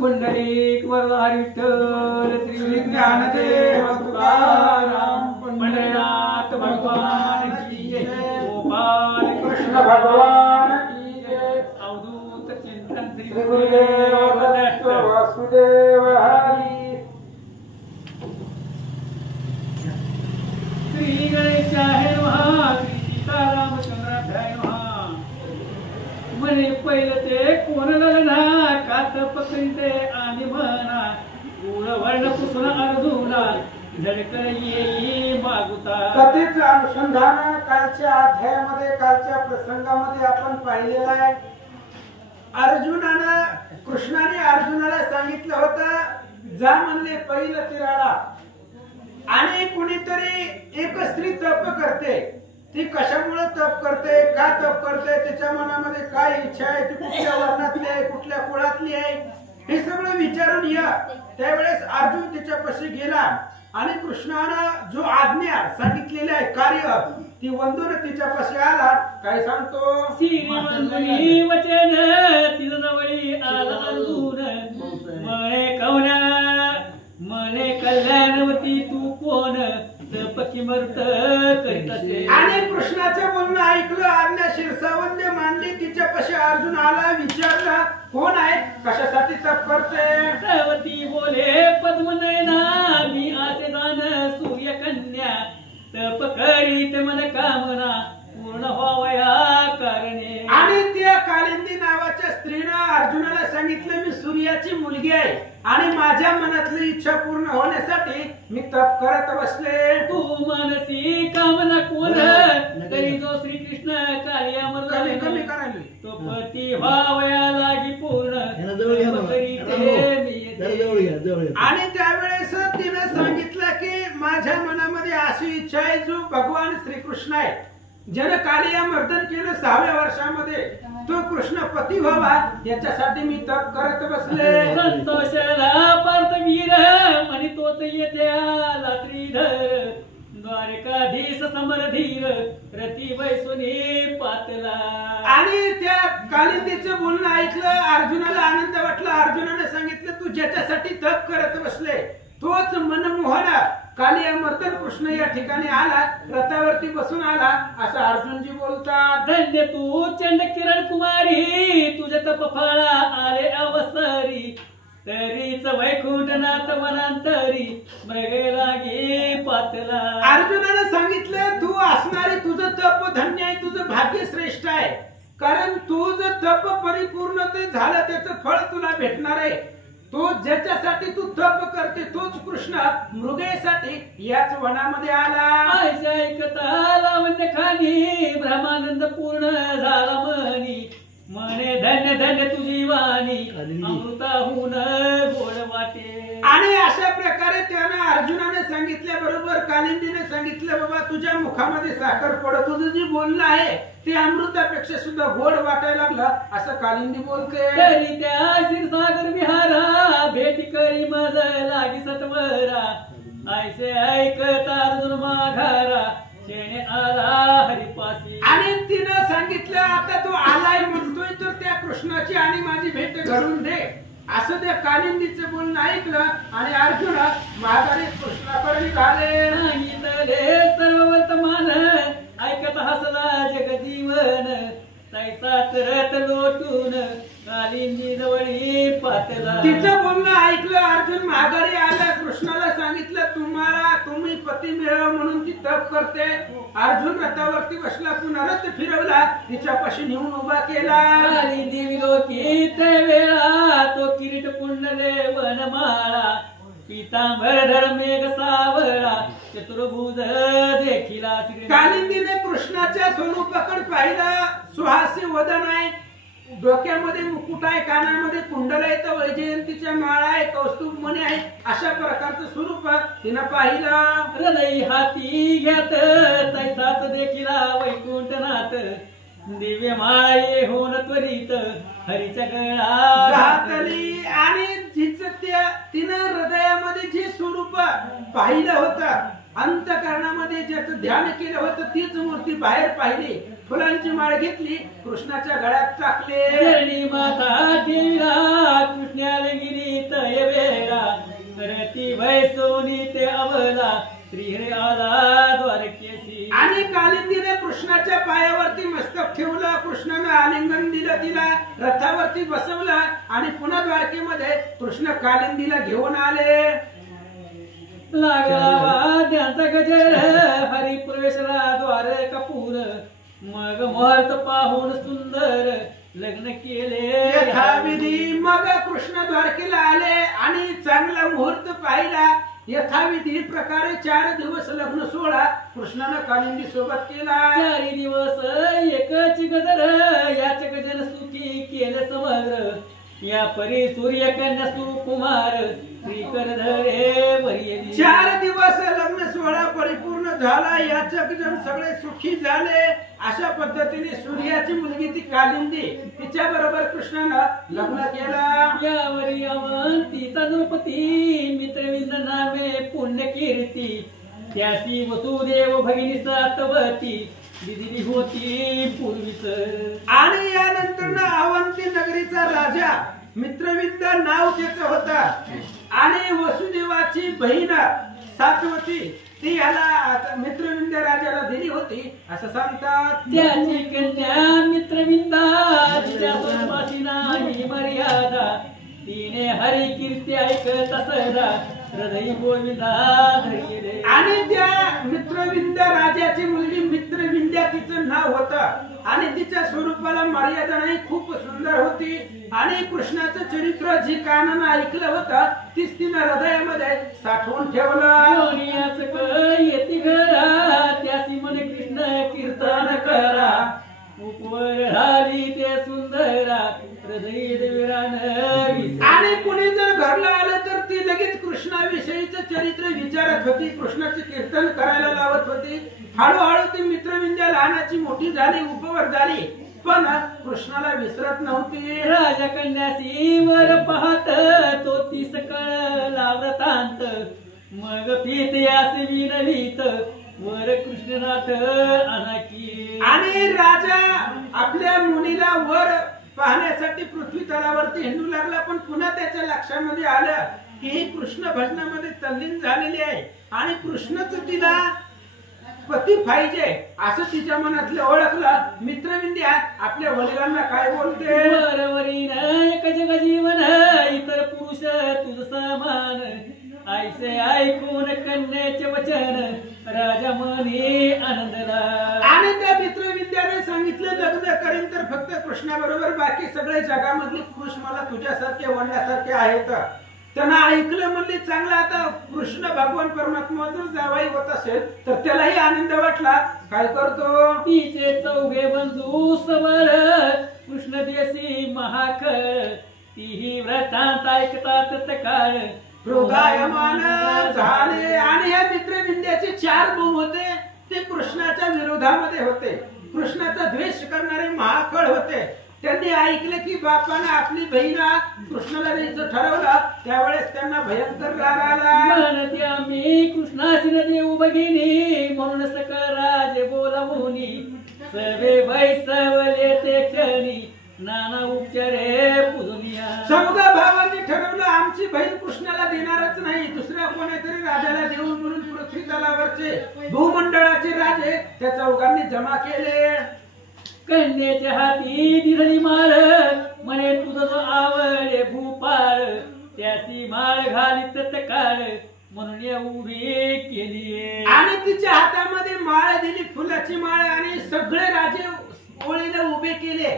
पुंडलिक वरदारी विठ्ठल श्री ज्ञानदेव तुकाराम पंढरीनाथ भगवान की जय गोपाल कृष्ण भगवान की जय अवधूत चिंतन श्री श्री गुरुदेव दत्त वासुदेव हरी श्री गणेशाय नमः श्री सीतारामचंद्राभ्याय नमः म्हणे पहिलं ते कोण लग्ना कात पकडिते आणि म्हणा गुण वर्ण पुसून अर्जुना झडकर येई मागुता कथेचं अनुसंधान कालच्या अध्यायामध्ये कालच्या प्रसंगामध्ये आपण पाहिलेलं आहे. कृष्णाने अर्जुनाला सांगितलं होतं जा म्हणले पहिलं तीराला आणि कुणीतरी एक स्त्री तप करते. ती कशामुळे तप करते का तप करते तिच्या मनामध्ये काय इच्छा आहे ती कुठल्या वर्णातली आहे कुठल्या कुळातली आहे हे सगळं विचारून या. त्यावेळेस अर्जुन तिच्यापाशी गेला आणि कृष्णानं जो आज्ञा सांगितलेली आहे कार्य ती वंदून तिच्यापाशी आला. काय सांगतो श्रीमंतनी वचन तिजवळी आला अर्जुन मळे कवना मने कल्याणवती तू कोण तप किमर्थ करीत असे. आणि कृष्णाचं बोलणं ऐकलं आज्ञा शिरसावंत मांडली तिच्यापाशी अर्जुन आला विचारला कोण आहे कशासाठी तप करते. तवती बोले पद्मनयना मी आसे जाण सूर्यकन्या तप करीत मन कामना पूर्ण व्हावया कारणे. आणि त्या कालिंदी नावाच्या स्त्रीनं अर्जुनाला सांगितलं मी सूर्याची मुलगी आहे आणि माझ्या मनातली इच्छा पूर्ण होण्यासाठी मी तप करत बसले. तू मानसी कामना कोण तरी जो श्रीकृष्ण कालिया कमी मरला करायला तो पती व्हावया लागी पूर्ण आणि त्यावेळेस तिने सांगितलं की माझ्या मनामध्ये अशी इच्छा आहे जो भगवान श्रीकृष्ण आहे ज्याने कालिया मर्दन केलं 6व्या वर्षामध्ये तो कृष्ण पती व्हावा याच्यासाठी मी तप करत बसले. संतोषला पार्थवीर म्हणी तोच येथे आला श्रीधर द्वारकाधीश समरधीर रती वैसुनी पातला. आणि त्या कालिंदीचं बोलणं ऐकलं अर्जुनाला आनंद वाटला. अर्जुनाने सांगितलं तू ज्याच्यासाठी तप करत बसले तोच मनमोहन कालिया मर्दन कृष्ण या ठिकाणी आला रथावरती बसून आला असं अर्जुनजी बोलतात. धन्य तू चंड किरण कुमारी तुझ्या तप फळा आले अवसरी तरीच वैकुंठनाथ वनांतरी मृगे लागे पातला. अर्जुनाने सांगितलं तू असणारे तुझं तप धन्य आहे तुझं भाग्य श्रेष्ठ आहे कारण तुझं तप परिपूर्ण ते झालं त्याचं फळ तुला भेटणार आहे. तो ज्याच्यासाठी तू तप करते तोच कृष्ण मृगेसाठी याच वनामध्ये आला. ऐकता लावण्य खाली ब्रह्मानंद पूर्ण झाला मनी म्हणे धन्य धन्य तुझी वाणी अमृताहून गोड वाटे. आणि अशा प्रकारे त्यानं अर्जुनाने सांगितल्याबरोबर कालिंदीने सांगितलं बाबा तुझ्या मुखामध्ये साखर पडत तुझं जे बोलणं आहे ते अमृतापेक्षा सुद्धा गोड वाटायला लागलं असं कालिंदी बोलते. तरी त्या क्षीरसागर विहारा भेटी करी मज लागी सत्वरा ऐसे ऐकता अर्जुन माघारा शेणे आला हरिपासी. आणि तिनं सांगितलं आता तू आलाय म्हणतोय तर त्या कृष्णाची आणि माझी भेट घडून दे असं त्या कालिंदीचं बोलणं ऐकलं आणि अर्जुन माघारी कृष्णाकडे निघाले. सांगितले सर्व वर्तमान ऐकत हसला जगजीवन तैसाच रथ लोटून कालिंदी जवळी पातला. तिचं बोलणं ऐकलं अर्जुन माघारी आला कृष्णाला सांगितलं तुम्ही पती मिळावं म्हणून ती तप करते. अर्जुन रथावरती बसला पुन्हा रथ फिरवला तिच्यापाशी नेऊन उभा केला. कालिंदी विलोकित वेळा तो किरीट कुंडले वनमाळा पीतांबर धर मेघ सावळा चतुर्भुज देखिला. कालिंदीने कृष्णाच्या स्वरूपाकडे पाहिलं. सुहास्य वदन आहे डोक्यामध्ये मुकुट आहे कानामध्ये कुंडल आहे तर वैजयंतीच्या माळा आहे कौस्तुभ मणी आहे अशा प्रकारचं स्वरूप तिनं पाहिलं. हृदय हाती घ्यात तैसाच देखिला वैकुंठनाथ दिव्य माळा ये होन त्वरित हरीच्या गळा घातली. आणि तिनं हृदयामध्ये जे स्वरूप पाहिलं होतं अंतःकरणामध्ये ज्याचं ध्यान केलं होतं तीच मूर्ती बाहेर पाहिली. फुलांची माळ घेतली कृष्णाच्या गळ्यात टाकले. माता देवीला कृष्णाला गिरी श्रीहरी आला द्वारकेशी. आणि कालिंदीने कृष्णाच्या पायावरती मस्तक ठेवलं, कृष्णानं आलिंगन दिलं, तिला रथावरती बसवलं आणि पुन्हा द्वारकेमध्ये कृष्ण कालिंदीला घेऊन आले. लागला वाद्यांचा गजर हरी प्रवेशला द्वार कपूर. मग मुहूर्त पाहून सुंदर लग्न केले यथाविधी. मग कृष्ण द्वारकेला आले आणि चांगला मुहूर्त पाहिला. यथाविधी प्रकारे 4 दिवस लग्न सोहळा कृष्णानं कालिंदी सोबत केला. 4 दिवस एकच गजर याच गजन सुखी केले समग्र. या परी सूर्य कन्या सुकुमार श्रीकरधरे वरियली. 4 दिवस लग्न सोहळा परिपूर्ण झाला. याचक जण सगळे सुखी झाले. अशा पद्धतीने सूर्याची मुलगी ती कालिंदी तिच्या बरोबर कृष्णानं लग्न केलं. यावरी अवंतीचा नृपती मित्रविंद नामे पुण्य कीर्ती. त्यासी वसुदेव भगिनी सातवती दिदी होती पूर्वीच. आणि यानंतर अवंती नगरीचा राजा मित्रविंद नाव त्याचं होता आणि वसुदेवाची बहीण सातवती ती याला मित्रविंद राजाला दिली होती असं सांगतात. त्याची कन्या मित्रविंदा तिच्या स्वरूपाची नाही मर्यादा. तिने हरी कीर्ती ऐकत सदा हृदय गोविंदा धैर्य. आणि त्या मित्रविंद राजाची मुलगी मित्रविंद्या तिचं नाव होतं आणि तिच्या स्वरूपाला मर्यादा नाही, खूप सुंदर होती. आणि कृष्णाचं चरित्र जी कानानं ऐकलं होतं तीच तिनं हृदयामध्ये साठवून ठेवलं. येती घरा त्यासी मन कृष्ण कीर्तन करा. उपवर राहिली ते सुंदरा हृदय देवरान. आणि कुणी जर घरला आलं तर ती लगेच कृष्णाविषयीचं चरित्र विचारत होती, कृष्णाचे कीर्तन करायला लावत होती. हळूहळू ती मित्रविंद्या लहानाची मोठी झाली, उपवर झाली, पण कृष्णाला विसरत नव्हती. राजा कन्यासी वर पाहत तो ती सकळ लावतांत. मग पीत यास विनवीत वर कृष्णनाथ अनाकी. आणि राजा आपल्या मुलीला वर पाहण्यासाठी पृथ्वी तलावरती हिंडू लागला, पण पुन्हा त्याच्या लक्षामध्ये आलं की ही कृष्ण भजनामध्ये तल्लीन झालेली आहे आणि कृष्णच तिला पती पाहिजे असं तिच्या मनातलं ओळखलं. मित्रविंद्या आपल्या वडिलांना काय बोलते. वरवरीन एक जग जीवन इतर पुरुष तुझ समान. ऐसे ऐकून कन्याचे वचन राजा मनी आनंदला. आणि त्या मित्रविद्याने सांगितलं लग्न करीन तर फक्त कृष्णाबरोबर, बाकी सगळे जगामधले पुरुष मला तुझ्यासारखे वडण्यासारखे आहेत. त्यांना ऐकलं म्हणले चांगलं. आता कृष्ण भगवान परमात्मा जर जावाई होत असेल तर त्यालाही आनंद वाटला. काय करतो तिचे 4 बंधू सबळ कृष्ण देसी महाखळ. तीही व्रतांत ऐकतात तकाळ हृदयमान झाले. आणि या मित्रविंद्याचे 4 भाऊ होते, ते कृष्णाच्या विरोधामध्ये होते, कृष्णाचा द्वेष करणारे महाकळ होते. त्यांनी ऐकले की बापाने आपली बहीण कृष्णाला द्यायचं ठरवलं, त्यावेळेस त्यांना भयंकर राग आला. म्हणते आम्ही कृष्णाची न देऊ भगिनी म्हणून सकळ राजे बोलावूनी. सर्वे बैसवले ते क्षणी नाना उपचारे पूजनिया. 14 भावांनी ठरवलं आमची बहीण कृष्णाला देणारच नाही, दुसऱ्या कोणीतरी राजाला देऊ म्हणून पृथ्वी तलावरचे भूमंडळाचे राजे त्या 4घांनी जमा केले. कन्येच्या हाती दिली माळ म्हणे तुझं जो आवडे भूपाळ. त्याची माळ घालीत तकाळ म्हणून उभी केली. आणि तिच्या हातामध्ये माळ दिली, फुलाची माळ. आणि सगळे राजे ओळीने उभे केले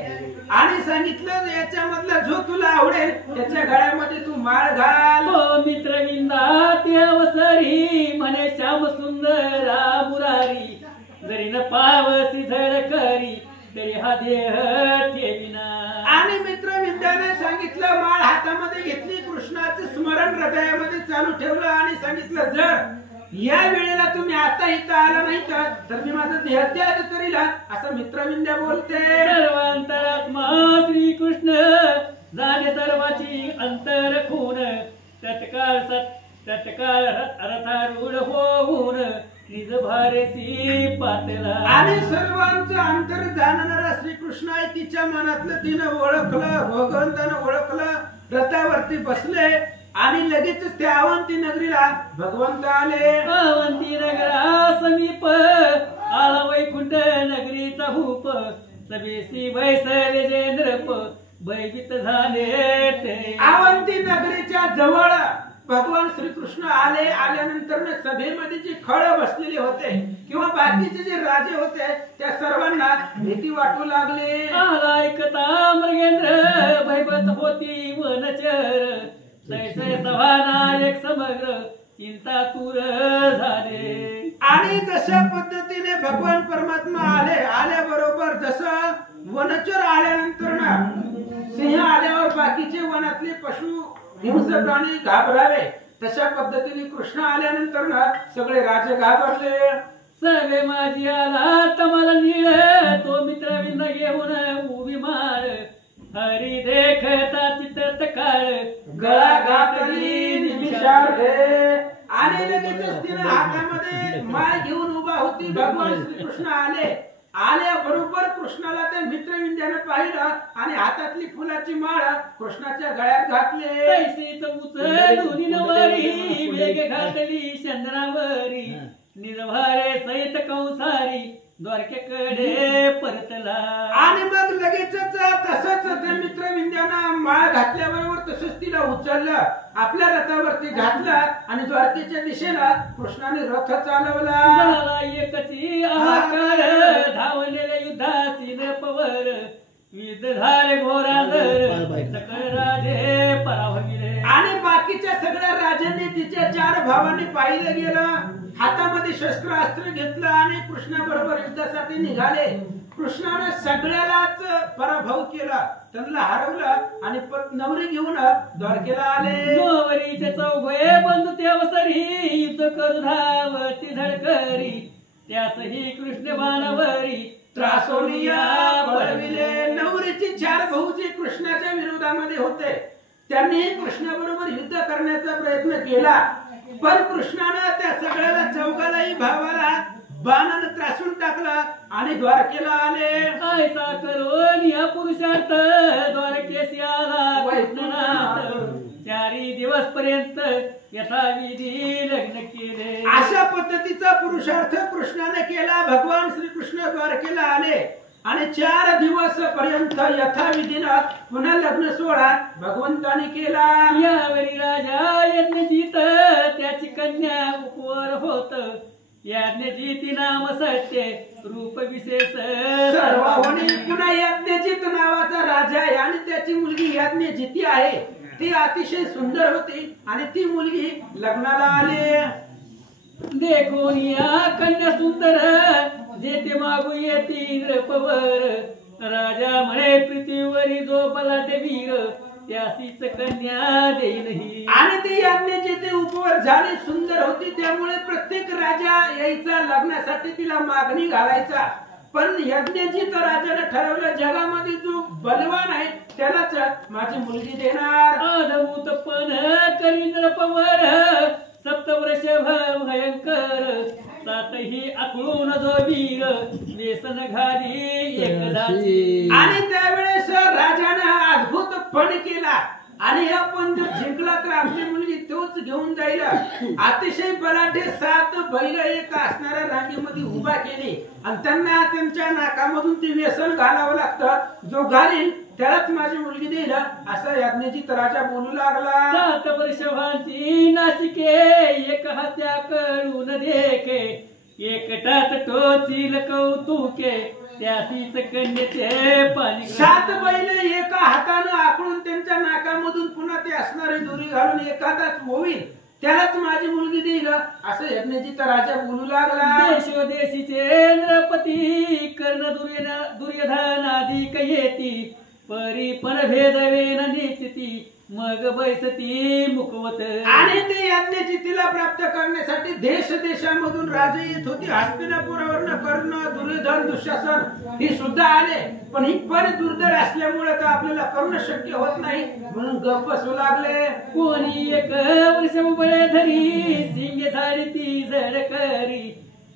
आणि सांगितलं याच्यामधला जो तुला आवडेल त्याच्या गळ्यामध्ये तू माळ घाल. मित्रविंदा ते अवसरी म्हणे श्याम सुंदरा मुरारी. जरी न पावसी झड करी तरी हा देह ठेविना. आणि मित्रविंद्याने सांगितलं, माळ हातामध्ये घेतली, कृष्णाचं स्मरण हृदयामध्ये चालू ठेवलं आणि सांगितलं जर या वेळेला तुम्ही आता इथं आला नाही तर मी माझं देहत्याग करील असं मित्रविंद्या बोलते. सर्वांतरात्मा श्री कृष्ण जाणे सर्वाची अंतर खून. तत्काळ रथारूढ होऊन निज भारेसी पातला. आणि सर्वांचं अंतर जाणणारा श्रीकृष्ण आहे. तिच्या मनातलं तिनं ओळखलं, भगवंतानं ओळखलं. रथावरती बसले आणि लगेचच त्या अवंती नगरीला भगवंत आले. अवंती नगरा समीप आला वैकुंठ नगरीचा भूप, सभेसी बैसले जेंद्रप भयभीत झाले ते. अवंती नगरीच्या जवळ भगवान श्रीकृष्ण आले. आल्यानंतर सभेमध्ये जे खळ बसलेले होते किंवा बाकीचे जे राजे होते त्या सर्वांना भीती वाटू लागले. आला ऐकता मृगेंद्र भयभत होती वनचर, तैसे सभानायक समग्र चिंता तूर झाले. आणि जशा पद्धतीने भगवान परमात्मा आले, आल्याबरोबर जसं वनचर आल्यानंतर ना सिंह आल्यावर बाकीचे वनातले पशु हिंसक प्राणी घाबरावे, तशा पद्धतीने कृष्ण आल्यानंतर ना सगळे राजे घाबरले. सवे माझी आला तमाला नीळ, तो मित्र विंद घेऊन उभी माळ, हरी देखता चित्त काळ गळा घातली निमिषार्धे. आणि लगेचच तिने हातामध्ये माळ घेऊन उभा होती. भगवान श्रीकृष्ण आले. आल्याबरोबर कृष्णाला त्या मित्रविंद्यानं पाहिलं आणि हातातली फुलाची माळ कृष्णाच्या गळ्यात घातले. पैसेच उचलून नवरी वेग घातली चंद्रावरी, निर्भारे सहित कंसारी द्वारकेकडे परतला. आणि मग लगेचच तसंच त्या मित्रविंद्यानं माळ घातल्याबरोबर तसंच तिला उचललं, आपल्या रथावरती घातलं आणि द्वारकेच्या दिशेला कृष्णाने रथ चालवला. झाला एकची आकार धावलेल्या युद्धासी नपवर, युद्ध झाले घोराधर सकळ राजे पराभविले. आणि बाकीच्या सगळ्या राजांनी तिच्या 4 भावांनी पाहिलं गेलं. हातामध्ये शस्त्रास्त्र घेतलं आणि कृष्णाबरोबर युद्धासाठी निघाले. कृष्णाने सगळ्यालाच पराभव केला, त्यांना हरवलं आणि नवरी घेऊन द्वारकेला आले. नवरीचे चौघे बंधू तेवसरी युद्ध करू धावती झळकरी, त्यासही कृष्ण बाणावरी त्रासोनिया बळविले. नवरीचे 4 भाऊ जे कृष्णाच्या विरोधामध्ये होते त्यांनी कृष्णाबरोबर युद्ध करण्याचा प्रयत्न केला, पण कृष्णाने त्या सगळ्याला चौघालाही भावाला बाणाने त्रासून टाकला आणि द्वारकेला आले. ऐसा करून या पुरुषार्थ द्वारकेशी आला वैष्णवनाथ, 4 दिवस पर्यंत यथाविधी लग्न केले. अशा पद्धतीचा पुरुषार्थ कृष्णाने केला. भगवान श्रीकृष्ण द्वारकेला आले आणि 4 दिवस पर्यंत यथाविधीनं पुन्हा लग्न सोहळा भगवंताने केला. यावेळी राजा यज्ञजित त्याची कन्या उपवर होत, यज्ञजिती नाम सत्य रूप विशेष सर्वांनी. पुन्हा यज्ञजित नावाचा राजा आहे आणि त्याची मुलगी यज्ञजिती आहे. ती अतिशय सुंदर होती आणि ती मुलगी लग्नाला आली. देखो या कन्या सुंदर जेते मागू येती नृपवर, राजा म्हणे पृथ्वीवरी जो बलाढ्य वीर त्यासीच कन्या देईनही. आणि ती यज्ञजिती उपवर झाली, सुंदर होती, त्यामुळे प्रत्येक राजा यायचा लग्नासाठी तिला मागणी घालायचा. पण यज्ञजित राजाने ठरवलं जगामध्ये जो बलवान आहे त्यालाच माझी मुलगी देणार. अद्भुतपण करी नृपवर सप्तवर्ष भयंकर, सातही आखळून जो वीर व्यसन घाली एकदाची. आणि त्यावेळेस राजाने अद्भुतपण केला आणि आपण जर जिंकला तर आपली मुलगी तोच घेऊन जाईल. अतिशय बलाढ्य 7 बैल एक असणाऱ्या रांगेमध्ये उभा केली आणि त्यांना त्यांच्या नाकामधून ते व्यसन घालावं लागतं. जो घालील त्यालाच माझी मुलगी देईल असं यज्ञजित राजा बोलू लागला. 7 वर्षांची नाशिके एक हात्या कळून देखे, एकटाच टोचील कौतुके त्यासीच कन्येचे पाणी. 7 बैल एका हातानं आखडून त्यांच्या नाकामधून पुन्हा ते असणारे दोरी घालून एखादाच होईल त्यालाच माझी मुलगी देईल असं यज्ञजित राजा बोलू लागला. देशोदेशीचे नृपती कर्ण दुर्योधनाधिक येती, परी पण भेदवेन निश्चिती मग बैसती मुखवत. आणि ते यज्ञजितीला प्राप्त करण्यासाठी देश देशामधून राजे येत होती. हस्तिनापुरावरनं कर्ण, दुर्योधन, दुःशासन ही सुद्धा आले, पण ही पण दुर्धर असल्यामुळे तर आपल्याला करणं शक्य होत नाही म्हणून गप्प बसू लागले. कोणी एक वर्ष उबळे धरी सिंगे झाडी ती जड करी,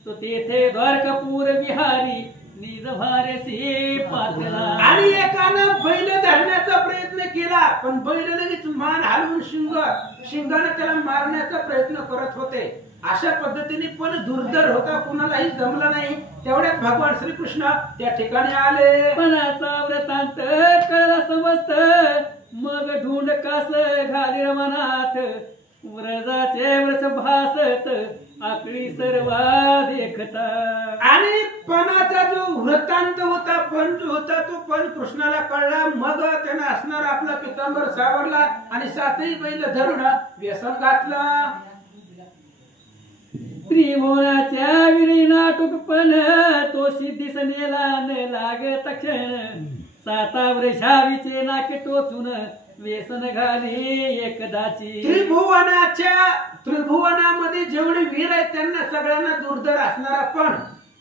तो तेथे द्वारकापूर विहारी निज भारेसी पातला. आणि एकानं बैल धरण्याचा प्रयत्न केला पण बैल लगेच मान हलवून शिंगाने त्याला मारण्याचा प्रयत्न करत होते. अशा पद्धतीने पण दुर्धर होता, कुणालाही जमलं नाही. तेवढ्यात भगवान श्रीकृष्ण त्या ठिकाणी आले. पणाचा व्रतांत कळला समस्त मग ढूंढ कास घाली मनात. व्रजाचे व्रस भासत आकडी सर्वा देखता. आणि पणाचा जो वृत्तांत होता, पण जो होता तो पण कृष्णाला कळला. मग त्यानं असणार आपला पितांबर सावरला आणि सातही बैल धरून व्यसन घातला. त्रिभुवनाच्या विरी नाटुकपण तो सिद्धीस नेला न लागत क्षण. साता वृषावीचे नाके टोचून व्यसन घाली एकदाची. त्रिभुवनामध्ये जेवढे वीर आहेत त्यांना सगळ्यांना दुर्धर असणारा पण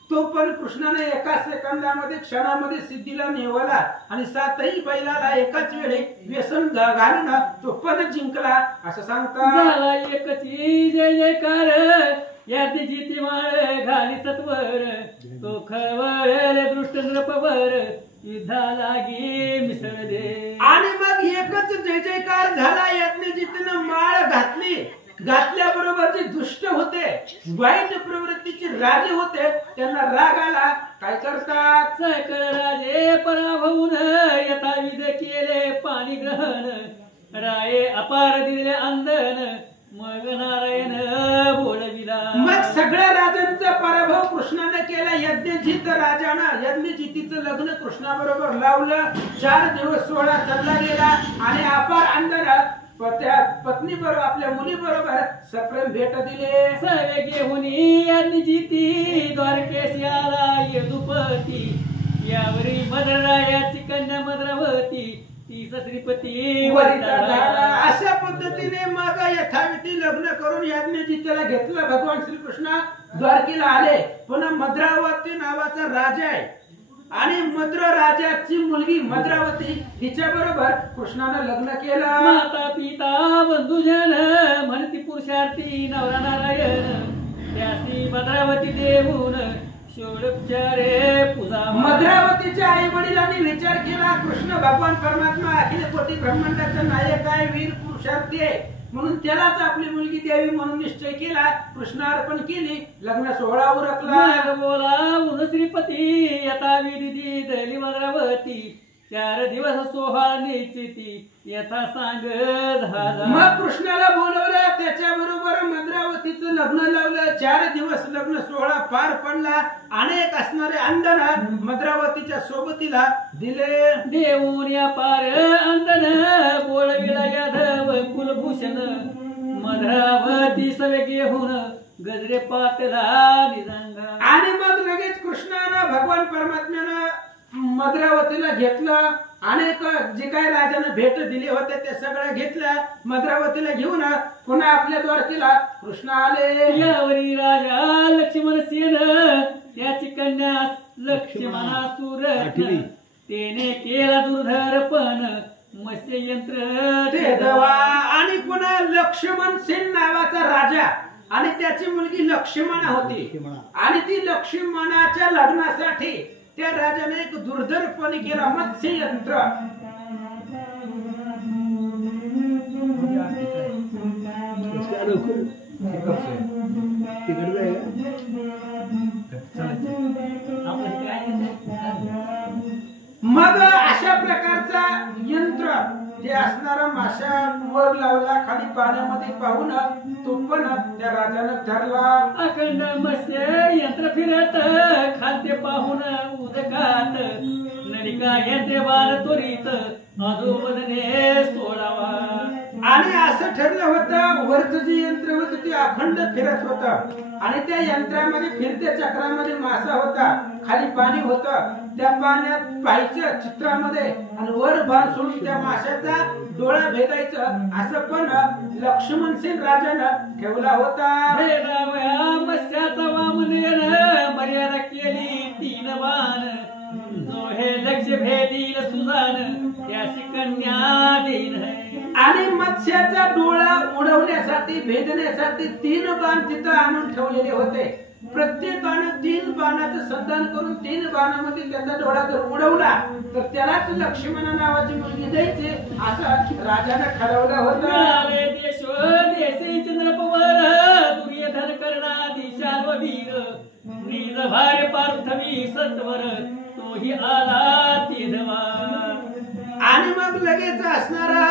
तो पण कृष्णाने एका सेकंदामध्ये क्षणामध्ये सिद्धीला नेवला आणि सातही बैलाला एकाच वेळी व्यसन घालून तो पण जिंकला असं सांगतात. झाला एकची जय जयकार यादी जिती माळ घाली सत्वर. तो खवळ दृष्ट नृपवर युद्धा लागी मिसळले. आणि मग एकच जय जयकार झाला. यज्ञजितीनं माळ घातल्याबरोबर जे दुष्ट होते, वाईट प्रवृत्तीचे राजे होते, त्यांना राग आला. काय करतात? सकळ राजे पराभवून यथाविध केले पाणी ग्रहण. राये अपार दिले अंधन मग नारायण बोलविला. मग सगळ्या राजांचा पराभव कृष्णाने केला. यज्ञजित राजानं यज्ञजितीचं लग्न कृष्णाबरोबर लावलं. 4 दिवस सोहळा चालला गेला आणि अपार अंधन पत्नी बरोबर आपल्या मुली बरोबर सप्रेम भेट दिले. सवे घेऊन यज्ञजिती द्वारकेशी आला यदुपती. यावरी मद्रायाची कन्या मद्रावती तीस श्रीपती वरिता झाला. अशा पद्धतीने मग यथाविधी लग्न करून यज्ञजितीला घेतलं. भगवान श्रीकृष्ण द्वारकेला आले. पुन्हा मद्रावती नावाचा राजा आहे आणि मद्र राजाची मुलगी मद्रावती हिच्या बरोबर कृष्णाने लग्न केलं. माता पिता बंधुजन म्हणती पुरुषार्थी नवरा नारायण. त्यासी मद्रावती देऊन षोडोपचारे पूजा. मद्रावतीच्या आई वडिलांनी विचार केला कृष्ण भगवान परमात्मा अखिल कोटी ब्रह्मांडाचा नायक आहे, वीर पुरुषार्थी आहे, म्हणून त्यालाच आपली मुलगी द्यावी म्हणून निश्चय केला. कृष्ण अर्पण केली. लग्न सोहळा उरकला. बोला श्रीपती यथा विधी दली मद्रावती. 4 दिवस सोहळा निश्चिती यथा सांग झाला. मग कृष्णाला बोलवलं, त्याच्या बरोबर मद्रावतीचं लग्न लावलं. 4 दिवस लग्न सोहळा पार पडला. अनेक असणारे अंधन मद्रावतीच्या सोबतीला दिले. देऊन या पार अंधन बोलविला यादव कुलभूषण. मद्रावती सवे घेऊन गजरे पातला निजांगा. आणि मग लगेच कृष्णानं भगवान परमात्म्यानं मद्रावतीला घेतलं. अनेक जे काय राजाने भेट दिले होते ते सगळं घेतलं. मद्रावतीला घेऊन पुन्हा आपल्या द्वारकेला कृष्ण आले. यावरी राजा लक्ष्मण सेन याची कन्या लक्ष्मणासुर. तेने केला दुर्धरपण मत्स्य यंत्र ते दवा. आणि पुन्हा लक्ष्मण सेन नावाचा राजा आणि त्याची मुलगी लक्ष्मणा होती. आणि ती लक्ष्मणाच्या लग्नासाठी त्या राजाने एक दुर्धरपणे केला मत्स्य यंत्र. मग अशा प्रकारचा यंत्र ते असणारा माशा वर लावला. खाली पाण्यामध्ये पाहून तो पण त्या राजाने धरला. अखंड मत्स्य यंत्र फिरत खाद्य पाहून उदकात. नलिका यंत्र बार त्वरित अधोमधने सोडावा. आणि असं ठरलं होतं वरचं जे यंत्र होतं ते अखंड फिरत होतं आणि त्या यंत्रामध्ये फिरत्या चक्रामध्ये मासा होता. खाली पाणी होतं. त्या पाण्यात पाहायचं चित्रामध्ये आणि वर बाण सोडून त्या माशाचा डोळा भेदायचं. असं पण लक्ष्मण सेन राजानं ठेवला होता. मत्स्याचा वामन मर्यादा केली 3 बाण. जो हे लक्ष भेदील सुजान त्याची कन्या देईन. आणि मत्स्याचा डोळा उडवण्यासाठी भेदण्यासाठी 3 बाण तिथं आणून ठेवलेले होते. प्रत्येकानं 3 बाणाचं संधान करून 3 बाणामध्ये त्याचा डोळा जर उडवला तर त्यालाच लक्ष्मणा नावाची मुलगी द्यायची असं राजानं ठरवलं होतं. मिळाले देशो देशी चंद्रपवर दुर्योधन कर्णादी शाल्ववीर निज भार्य पार्थवी सत्वर तोही आला तेधवा. आणि मग लगेच असणारा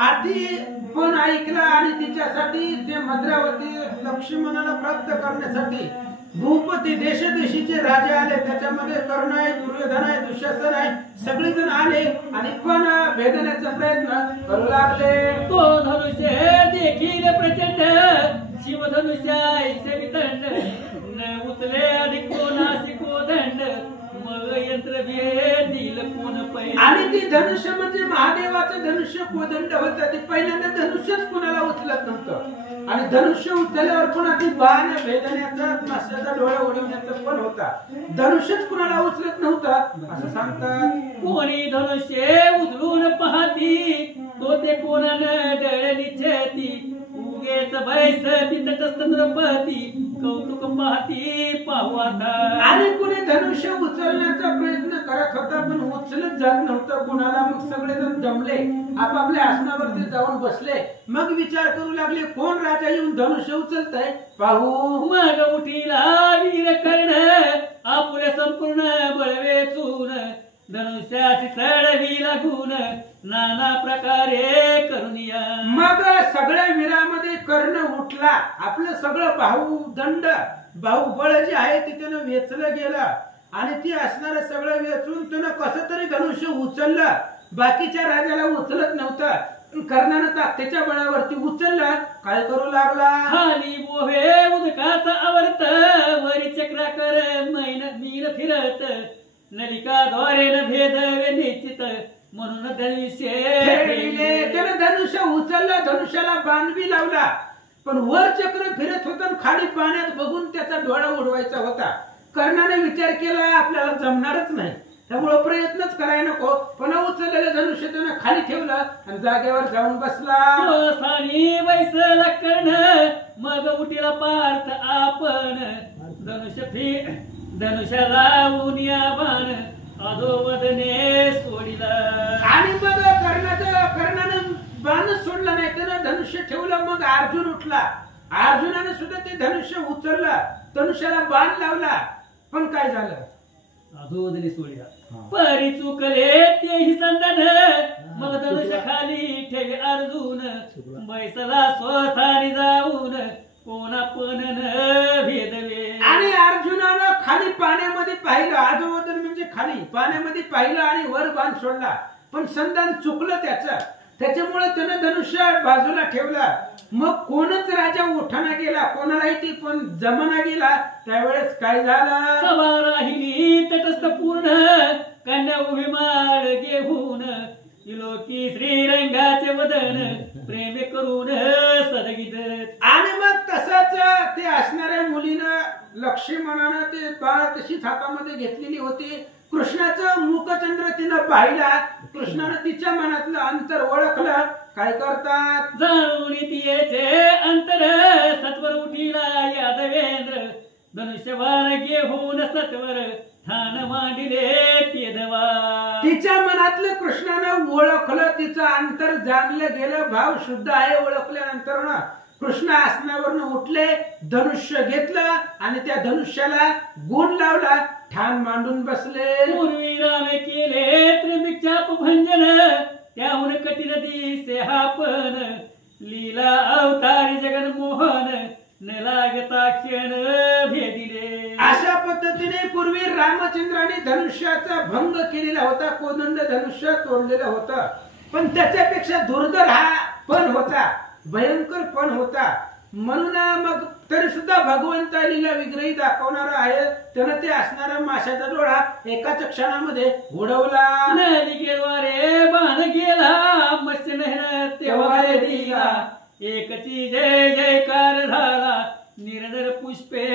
आधी पण ऐकला आणि तिच्यासाठी ते मद्रावती लक्ष्मणाला प्राप्त करण्यासाठी भूपती देशदेशीचे राजे आले. त्याच्यामध्ये कर्ण आहे, दुर्योधन आहे, दुःशासन आहे, सगळेजण आले आणि पण भेदण्याचा प्रयत्न करू लागले. तो धनुष्य देखील प्रचंड शिवधनुष्य वितंड न उचले अधिक कोणासी कोदंड मग यंत्र भेदील कोण पै. आणि ती धनुष्य म्हणजे महादेवाचं धनुष्य कोदंड होतं. ते पहिल्यांदा धनुष्यच कोणाला उचलत नव्हतं आणि धनुष्य उचलल्यावर पुन्हा ती बाण भेदण्याचा माशाचा डोळा उडवण्याचा पण होता. धनुष्यच कुणाला उचलत नव्हतं असं सांगतात. कोणी धनुष्य उचलून पाहती तो ते कोणानं डळली छेती उगेच बैस ती तटस्थ नृपती कौतुक पाहती पाहू आता. आणि कुणी धनुष्य उचलण्याचा प्रयत्न करत होता पण उचलत जात नव्हतं कुणाला. मग सगळेजण जमले, आपापल्या आसनावरती जाऊन बसले. मग विचार करू लागले कोण राजा येऊन धनुष्य उचलतय पाहू. मग उठीला वीर कर्ण आपुले संपूर्ण बळवे चून धनुष्यासी चढवी लागून नाना प्रकारे करुनिया. मग सगळ्या वीरामध्ये कर्ण उठला. आपलं सगळं बाहुदंड बाहुबळ जे आहे ते त्यानं वेचलं गेलं आणि ती असणारं सगळं वेचून त्यानं कसं तरी धनुष्य उचललं. बाकीच्या राजाला उचलत नव्हतं. कर्णानं ताकदीच्या बळावरती उचललं. काय करू लागला. खाली बोहे उदकाचा आवर्त वरी चक्राकर मीन फिरत नलिकाद्वारे न भेदवे निश्चित म्हणून धनुष्य त्यानं धनुष्य उचललं. धनुष्याला बाण बी लावला पण वर चक्र फिरत होतं आणि खाली पाण्यात बघून त्याचा डोळा उडवायचा होता. कर्णाने विचार केला आपल्याला जमणारच नाही त्यामुळे प्रयत्नच करायला नको. पुन्हा उचललेलं धनुष्य त्यानं खाली ठेवलं आणि जागेवर जाऊन बसला. स्वसानी बैसला कर्ण मग उठीला पार्थ आपण धनुष्य लावून या बाण अधोवदने सोडिला. आणि मग कर्णानं बाणच सोडला नाही त्यानं धनुष्य ठेवलं. मग अर्जुन उठला. अर्जुनाने सुद्धा ते धनुष्य उचललं. धनुष्याला बाण लावला पण काय झालं. अधोवदने सोडिला. परी चुकले तेही संदन मग धनुष्य खाली ठेवे अर्जुन बैसला स्वसानी जाऊन कोणा पण न भेदवे. आणि अर्जुनानं खाली पाण्यामध्ये पाहिलं. अधोवदन म्हणजे खाली पाण्यामध्ये पाहिलं आणि वर बाण सोडला पण संधान चुकलं त्याच्यामुळे त्यानं धनुष्य बाजूला ठेवला. मग कोणच राजा उठाना गेला. कोणालाही ती पण जमाना गेला. त्यावेळेस काय झालं. सभा राहिली तटस्थ पूर्ण कन्या उभी माळ घेऊन इलोकी श्रीरंगाचे वदन प्रेमे करून सदगीत. आणि मग तसंच ते असणाऱ्या मुलीनं लक्ष्मणानं ते बाळ तशीच हातामध्ये घेतलेली होती. कृष्णाचं मुखचंद्र तिनं पाहिला. कृष्णानं तिच्या मनातलं अंतर ओळखलं. काय करतात. जाणून तिचे अंतर सत्वर उठीला यादवेंद्र धनुष्यबाण घेऊन सत्वर ठाण मांडिले तेधवा. तिच्या मनातलं कृष्णानं ओळखलं. तिचं अंतर जाणलं गेलं. भाव शुद्ध आहे. ओळखल्यानंतर ना कृष्ण आसनावरनं उठले. धनुष्य घेतलं आणि त्या धनुष्याला गुण लावला. ठाण मांडून बसले. पूर्वी रामे केले त्रिमिक्षाप भंजन त्याहून कठीण दिसे हा पण लीला अवतारी जगनमोहन न लागता क्षण भेदिले. अशा पद्धतीने पूर्वी रामचंद्राने धनुष्याचा भंग केलेला होता. कोदंड धनुष्य तोडलेलं होतं पण त्याच्यापेक्षा दुर्धर हा पण होता. भयंकर पण होता. म्हणून मग तरी सुद्धा भगवंत लीला विग्रही दाखवणारा आहे. त्यानं ते असणारा माशाचा डोळा एकाच क्षणामध्ये उडवला. नलिकेद्वारे बाण गेला मत्स्य नयन तेव्हा दिला एकची जय जयकार झाला निरदर पुष्पे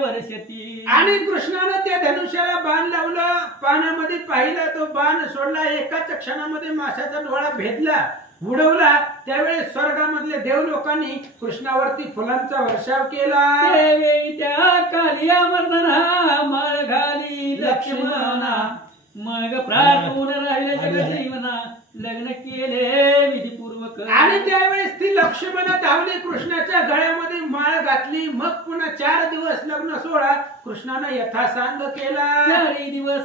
वर्षती. आणि कृष्णानं त्या धनुष्याला बाण लावलं. पाण्यामध्ये पाहिलं. तो बाण सोडला. एकाच क्षणामध्ये माशाचा डोळा भेदला. उडवला त्यावेळेस स्वर्गामधले देव लोकांनी कृष्णावरती फुलांचा वर्षाव केला. त्यावेळी त्या कालिया मर्दना माळ घाली लक्ष्मणा मग प्रार्थून राहिले जगजीवना लग्न केले विधीपूर्वक. आणि त्यावेळेस ती लक्ष्मणा धावली कृष्णाच्या गळ्यामध्ये माळ घातली. मग पुन्हा 4 दिवस लग्न सोहळा कृष्णानं यथासांग केला. 4 दिवस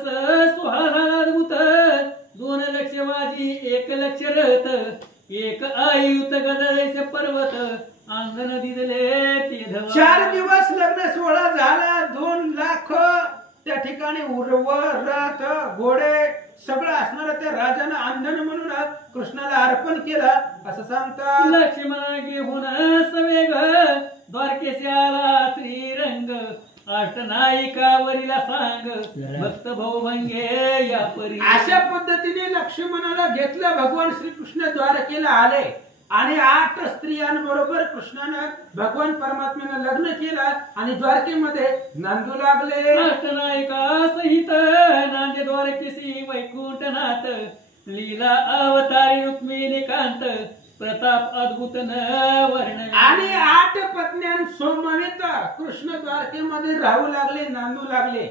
सोहळा झाला अद्भुत 2 लक्ष माझी 1 लक्ष रथ एक आयुत गजळेचे पर्वत अंगण दिदले ते धवा. 4 दिवस लग्न सोहळा झाला. 2 लाख त्या ठिकाणी उर्व रथ घोडे सगळं असणार त्या राजानं अंधन म्हणून कृष्णाला अर्पण केलं असं सांगतात. लक्ष्मणा घेऊन सवेग द्वारकेशी आला श्रीरंग अष्टनायिकावरीला सांग भक्त भवभंगे या परी. अशा पद्धतीने लक्ष्मणाला घेतलं. भगवान श्रीकृष्ण द्वारकेला आले आणि 8 स्त्रियांबरोबर कृष्णानं भगवान परमात्म्यानं लग्न केलं आणि द्वारकेमध्ये नांदू लागले. अष्टनायिका सहित नांदे द्वारकेशी वैकुंठनाथ लीला अवतारी रुक्मिणी कांत प्रताप अद्भुत न वर्णन. आणि 8 पत्न्यांसमवेत कृष्ण द्वारकेमध्ये राहू लागले नांदू लागले.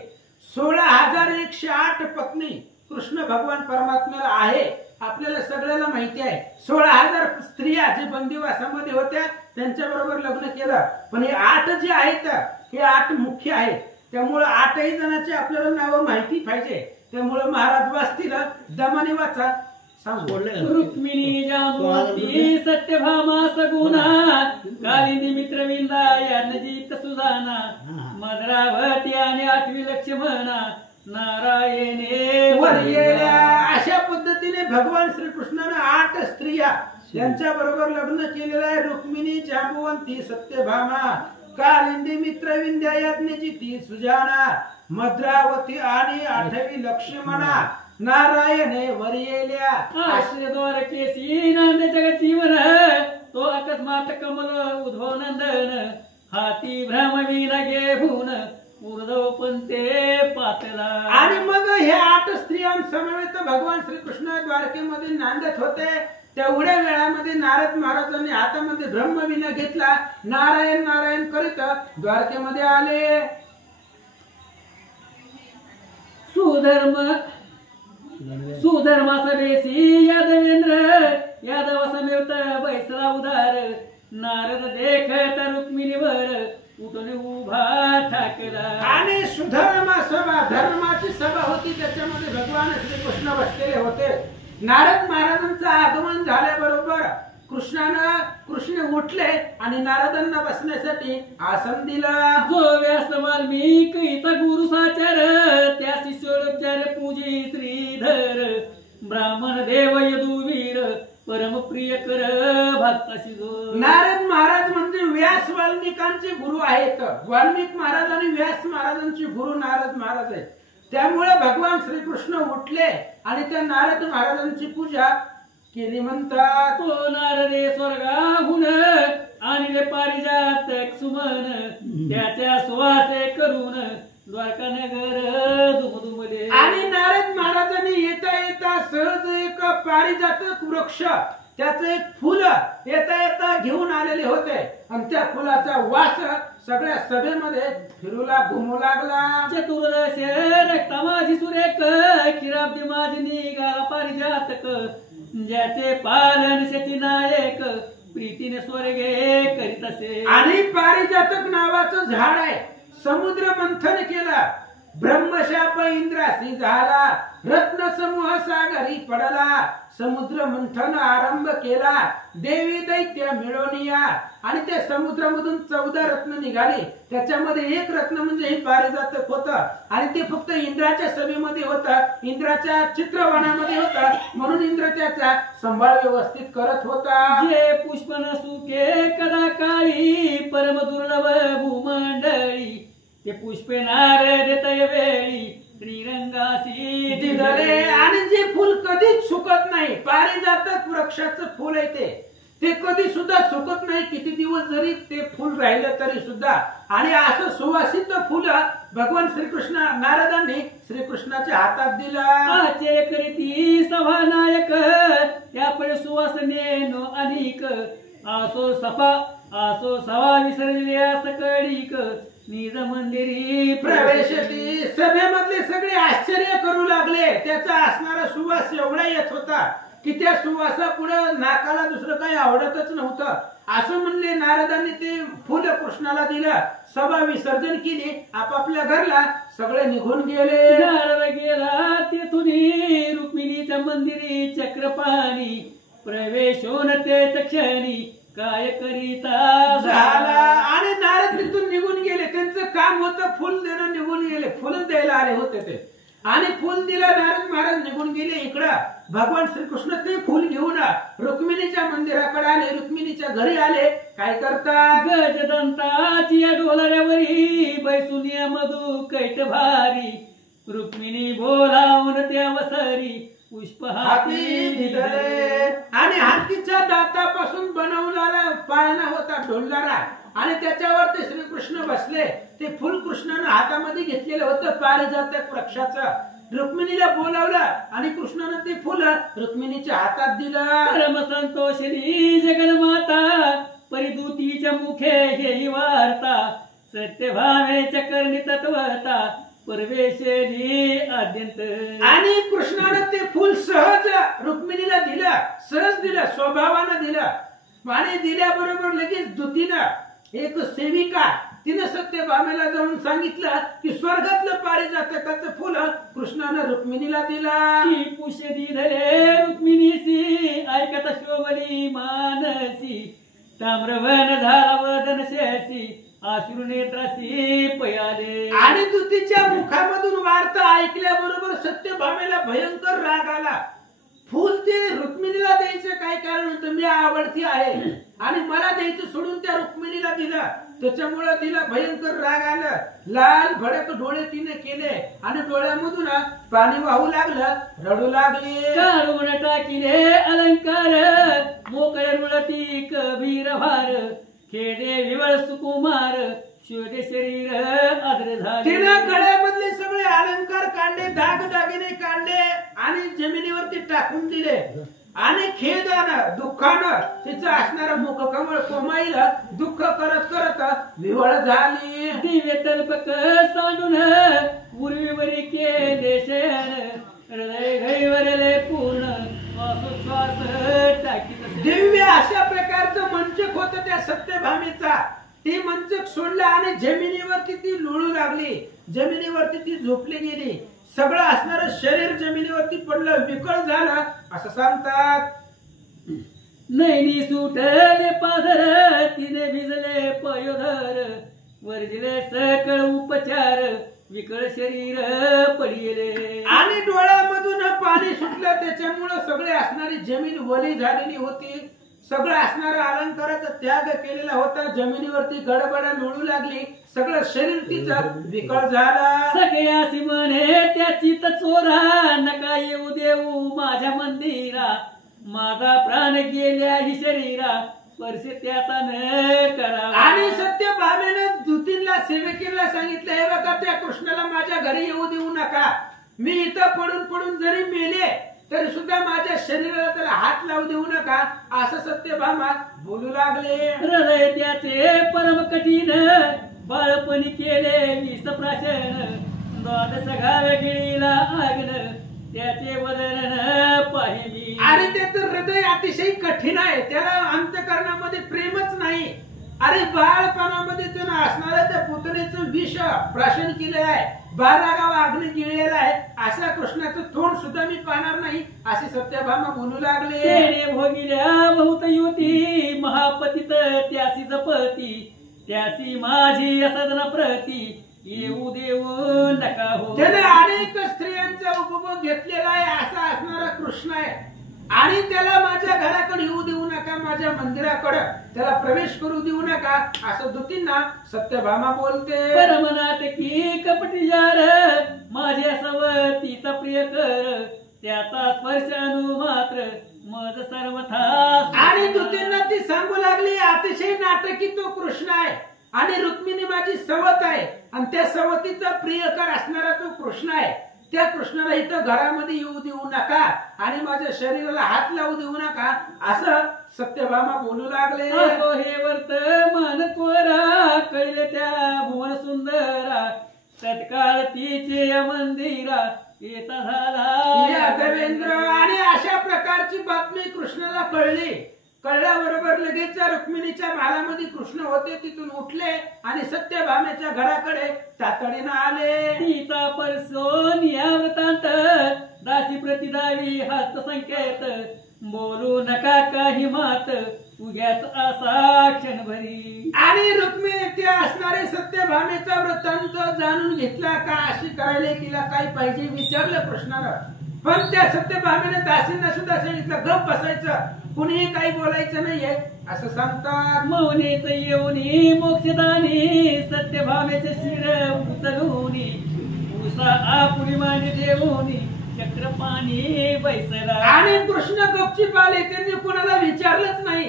16,108 पत्नी कृष्ण भगवान परमात्म्याला आहे. आपल्याला सगळ्याला माहिती आहे. 16,000 स्त्रिया जे बंदिवासामध्ये होत्या त्यांच्या बरोबर लग्न केलं. पण हे 8 जे आहेत हे 8 मुख्य आहेत. त्यामुळे 8ही जणांची आपल्याला नावं माहिती पाहिजे. त्यामुळे महाराज वाचतील दमाने वाचा. रुक्मिणी जांबुवती सत्यभामा सगुणा कालिंदी मित्रविंदा याज्ञजित सुजाना मद्रावती आणि 8वी लक्ष्मणा नारायणे वरलेल्या. अशा पद्धतीने भगवान श्रीकृष्णानं 8 स्त्रिया यांच्या बरोबर लग्न केलेलं आहे. रुक्मिणी जांबुवंती सत्यभामा कालिंदी मित्रविंद्या याज्ञजिती सुजाना मद्रावती आणि 8वी लक्ष्मणा नारायणे वरलेल्या. आश्रय द्वारकेशी नांद जगत जीवन तो अकस्मात कमल उद्भव नंदन हाती भ्रमवीना घेऊन उर्धव पंते पातला. आणि मग हे 8 स्त्रियांसमवेत भगवान श्रीकृष्ण द्वारकेमध्ये नांदत होते. तेवढ्या वेळामध्ये नारद महाराजांनी हातामध्ये ब्रह्मवीणा घेतला. नारायण नारायण करीत द्वारकेमध्ये आले. सुधर्मा सभेसी यादवेंद्र यादव समेत बैसला उदार नारद देखत रुक्मिणीवर उठून उभा ठाकला. आणि सुधर्मा सभा धर्माची सभा होती. त्याच्यामध्ये भगवान श्रीकृष्ण बसलेले होते. नारद महाराजांचं आगमन झाल्याबरोबर कृष्ण उठले आणि नारदांना बसण्यासाठी आसन दिलं. जो व्यास वाल्मिकीचा गुरु साचार त्या शिष्योपचार पूजी श्रीधर ब्राह्मण देव यदुवीर परम प्रिय कर भक्ताशी जो. नारद महाराज म्हणजे व्यास वाल्मिकांचे गुरु आहेत. वाल्मिक महाराज आणि व्यास महाराजांचे गुरु नारद महाराज आहेत. त्यामुळे भगवान श्रीकृष्ण उठले आणि त्या नारद महाराजांची पूजा केली म्हणतात. तो नारदे स्वर्गाहून आणले पारिजात सुमन त्याच्या सुवासे करून द्वारका नगर दुमदुमले. आणि नारद महाराजांनी येता येता सहज एक पारिजातक वृक्ष त्याचं एक फुल येता येता घेऊन आलेले होते. आणि त्या फुलाचा वास सगळ्या सभेमध्ये फिरूला घुमू लागला. चतुर्दश रक्ता माझी सुरेख किराब्दी माझी निघाला पारिजातक ज्याचे पालन शेती नायक प्रीतीने स्वर्गे करीत असे. आणि पारिजातक नावाचं झाड आहे. समुद्र मंथन केला. ब्रह्मशाप इंद्रासी झाला. रत्न समूह सागरी पडला. समुद्र मंथन आरंभ केला. देवी दैत्य मिळून या. आणि त्या समुद्रामधून 14 रत्न निघाली. त्याच्यामध्ये एक रत्न म्हणजे हे पारिजातक होतं. आणि ते फक्त इंद्राच्या सभेमध्ये होतं. इंद्राच्या चित्रवनामध्ये होतं. म्हणून इंद्र त्याचा सांभाळ व्यवस्थित करत होता. जे पुष्प नसुके कदा काळी परम दुर्लभ भूमंडळी ते पुष्पे नारद तय वेळी श्रीरंगासी दिदले. आणि जे फुल कधीच सुकत नाही पारिजातक वृक्षाचं फुल आहे ते. ते कधी सुद्धा सुकत नाही, किती दिवस जरी ते फुल राहिलं तरी सुद्धा. आणि असं सुवासित फुल भगवान श्रीकृष्ण नारदांनी श्रीकृष्णाच्या हातात दिला. आश्चर्य करीती सभानायक त्यापुढे सुवासने नो अनिक आसो सभा विसरल्या सकळीक निज मंदिरी प्रवेशती. सभेमधले सगळे आश्चर्य करू लागले. त्याचा असणारा सुवास एवढा येत होता की त्या सुवासापुढे नाकाला दुसरं काही आवडतच नव्हतं. असं म्हणले नारदांनी ते फुल कृष्णाला दिलं. सभा विसर्जन केली, आपापल्या घरला सगळे निघून गेले. नारद गेला तेथून रुक्मिणीच्या मंदिरी चक्रपाणी प्रवेश होन तेच क्षणी काय करीता झाला. आणि नारद तिथून निघून गेले. त्यांचं काम होतं फुल देणं, निघून गेले. फुलच द्यायला आले होते ते. आणि फुल दिला. नारद महाराज निघून गेले. इकडं भगवान श्रीकृष्ण ते फुल घेऊन रुक्मिणीच्या मंदिराकडे आले, रुक्मिणीच्या घरी आले. काय करता? गजदंताची डोलाऱ्यावरी बैसुनिया मधु कैट भारी रुक्मिणी बोलावून त्या वसरी पुष्प हाती दिले. आणि हातीच्या दातापासून बनवलेला पाळणा होता ढोलणारा. आणि त्याच्यावर ते श्रीकृष्ण बसले. ते फुल कृष्णानं हातामध्ये घेतलेलं होतं पारिजातक वृक्षाचं. रुक्मिणीला बोलावलं आणि कृष्णानं ते फुल रुक्मिणीच्या हातात दिलं. परम संतोषिनी जगन्माता परिदूतीच्या मुखे हे वार्ता सत्यभावेच्या करणी तत्वता परवेशनी अद्यंत. आणि कृष्णानं ते फुल सहज रुक्मिणीला दिलं, सहज दिलं, स्वभावानं दिलं. आणि दिल्याबरोबर लगेच दुतीनं एक सेविका तिनं सत्यभामेला जाऊन सांगितलं की स्वर्गातलं पारिजातकाचं फुल कृष्णानं रुक्मिणीला दिला. की पुष्यदी धरे रुक्मिणीसी ऐकता शोभली मानसी ताम्रवन झाला वदन शेसी अश्रू नेत्रासी पयाले. आणि दुतीच्या मुखामधून वार्ता ऐकल्याबरोबर सत्यभामेला भयंकर राग आला. फुल ते रुक्मिणीला द्यायचं काय कारण होतं? मी आवडती आहे आणि मला द्यायचं सोडून त्या रुक्मिणीला दिलं. त्याच्यामुळे तिला भयंकर राग आला. लाल भडक डोळे तिने केले आणि डोळ्यामधून पाणी वाहू लागलं, रडू लागली. काढून टाकिले अलंकार मोकळे मुळती कबीर भार खेदे विवळ सुकुमार शोधे शरीर आदर झाले. तिनं गळ्यामधले सगळे अलंकार काढले, दागदागिने काढले आणि जमिनीवरती टाकून दिले. आणि खेदानं दुःखानं तिचं असणारं मुख कमळ कोमाईला दुःख करत करत विवळ झाली. दिव्य तल्पक सांडून उर्वीवरी केले शयन हृदय घैवरले पूर्ण श्वासोच्छ्वास टाकीत. दिव्य अशा प्रकारचं मंचक होतं त्या सत्यभामेचा. ती मंचक सोडला आणि जमिनीवरती ती लोळू लागली. जमिनीवरती ती झोपली गेली. सगळं असणारं शरीर जमिनीवरती पडलं, विकळ झालं असं सांगतात. नैनी सुटले पाझर तिने भिजले पयोधर वर्जिले सकळ उपचार विकळ शरीर पडिले. आणि डोळ्यामधून पाणी सुटलं. त्याच्यामुळं सगळे असणारी जमीन वली झालेली होती. सगळं असणारा अलंकाराचा त्याग केलेला होता. जमिनीवरती गडबड लोळू लागली. सगळं शरीर तिचं विकळ झालं. सगळ्यासी म्हणे त्याची चोरा नका येऊ देऊ माझ्या मंदिरा माझा प्राण गेल्या ही शरीरा स्पर्श त्याचा न करा. आणि सत्यभामेनं दुतींना सेवकीला सांगितलं, हे बघा त्या कृष्णाला माझ्या घरी येऊ देऊ नका. मी इथं पडून पडून जरी मेले तरी सुद्धा माझ्या शरीराला तर हात लावू देऊ नका असं सत्यभामा बोलू लागले. हृदय त्याचे परम कठीण बाळपणी केले विष प्राशन द्वादश घावे गिळीला आगन त्याचे वदन पाहिली. आणि त्याचं हृदय अतिशय कठीण आहे. त्याला अंतःकरणामध्ये प्रेमच नाही. अरे बाळपणामध्ये त्यानं असणाऱ्या त्या पुतळेचं विष प्राशन केलेलं आहे. 12 गाव अग्नी गिळलेला आहे. अशा कृष्णाचं तोंड सुद्धा मी पाहणार नाही असे सत्यभामा बोलू लागले. तेने भोगिल्या बहुत युती महापतित त्यासी जपती त्यासी माझी असदन प्रती येऊ देऊ नका हो. त्याने अनेक स्त्रियांचा उपभोग घेतलेला आहे. असा असणारा कृष्ण आहे आणि त्याला माझ्या घराकडे येऊ देऊ नका, माझ्या मंदिराकडे त्याला प्रवेश करू देऊ नका असं दुतींना सत्यभामा बोलते. परमनाटकी कपटी जार माझ्या सवतीचा प्रिय कर त्याचा स्पर्श अनु मात्र मज सर्वथा आणि दुतींना ती सांगू लागली अतिशय नाटकी तो कृष्ण आहे आणि रुक्मिणी माझी सवत आहे आणि त्या सवतीचा प्रियकर असणारा तो कृष्ण आहे. त्या कृष्णाला इथं घरामध्ये येऊ देऊ नका आणि माझ्या शरीराला हात लावू देऊ नका असं सत्यभामा बोलू लागले. असो हे वर्तमान कोरा कळले त्या भुवन सुंदरा तत्काळ तिचे या मंदिरा येता झाला देवेंद्र. आणि अशा प्रकारची बातमी कृष्णाला कळली. कळल्याबरोबर लगेच रुक्मिणीच्या भालामध्ये कृष्ण होते तिथून उठले आणि सत्यभामेच्या घराकडे तातडीनं आले. तिचा परसोन या वृत्तांत दासी प्रतिदावी हस्त संकेत बोलू नका काही मात उग्याच असा क्षणभरी. आणि रुक्मिणी त्या असणारे सत्यभामेचा वृत्तांत जाणून घेतला का अशी करायला तिला काय पाहिजे विचारलं कृष्णाला. पण त्या सत्यभामेने दासींना सुद्धा सांगितलं गप बसायचं कुणीही काही बोलायचं नाहीये असं सांगतात. मौनेच येऊनी मोक्षदानी सत्यभामेचे शिर उचलूनी उसा आपुली माने देऊनी चक्र पाणी बैसला. आणि कृष्ण गपचीप आले. त्यांनी कोणाला विचारलंच नाही.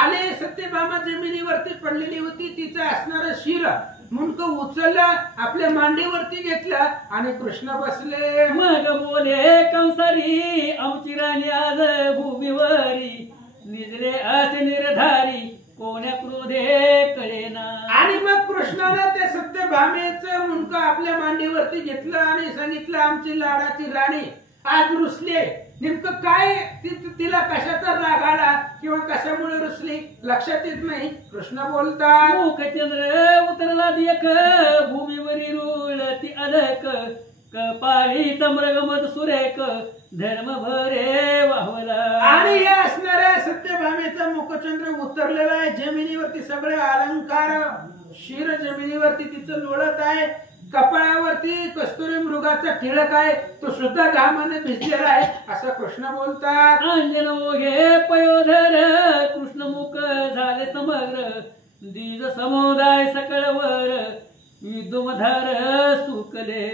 आले सत्यभामा जमिनीवरती पडलेली होती. तिचं असणारं शिर मुंडकं उचललं आपल्या मांडीवरती घेतलं आणि कृष्ण बसले. मग बोले कंसारी आमची राणी आज भूमीवरी निजले असे निर्धारी कोण्या क्रोधे कळेना. आणि मग कृष्णाला त्या सत्यभामेचं मुंडकं आपल्या मांडीवरती घेतलं आणि सांगितलं आमची लाडाची राणी आज रुसले. नेमकं काय तिला कशाचा राग आला किंवा कशामुळे रुसली लक्षात येत नाही. कृष्ण बोलतात मुखचंद्र उतरला देख भूमीवरी रुळ ती अलक कपाळी मृगमद सुरेख धर्म भरे वाहवला. आणि या असणाऱ्या सत्यभामेचा मुखचंद्र उतरलेला आहे. जमिनीवरती सगळे अलंकार शिर जमिनीवरती तिचं लोळत आहे. कपाळावरती कस्तुरी मृगाचा टिळक आहे तो सुद्धा घामाने भिजलेला आहे असं कृष्ण बोलतात. अंजनो घे पयोधर कृष्णमुख झाले समग्र द्विज समुदाय सकळवर विद्युमधार सुकले.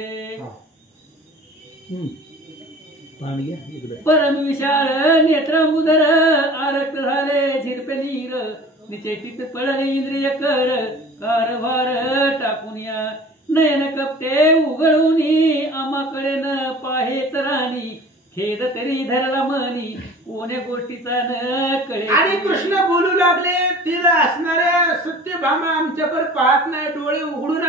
परम विशाल नेत्र मुदर आरक्त झाले झिरपे नीर निचेटित पडले इंद्रिय कर कारभार टाकून या नयन कपते उघडूनी आमाकडे न पाहेच राणी खेद तरी धरला मनी कोण्या गोष्टीचा न कळे. आणि कृष्ण बोलू लागले तिला असणाऱ्या सत्यभामा आमच्याकडे पाहत नाही डोळे उघडून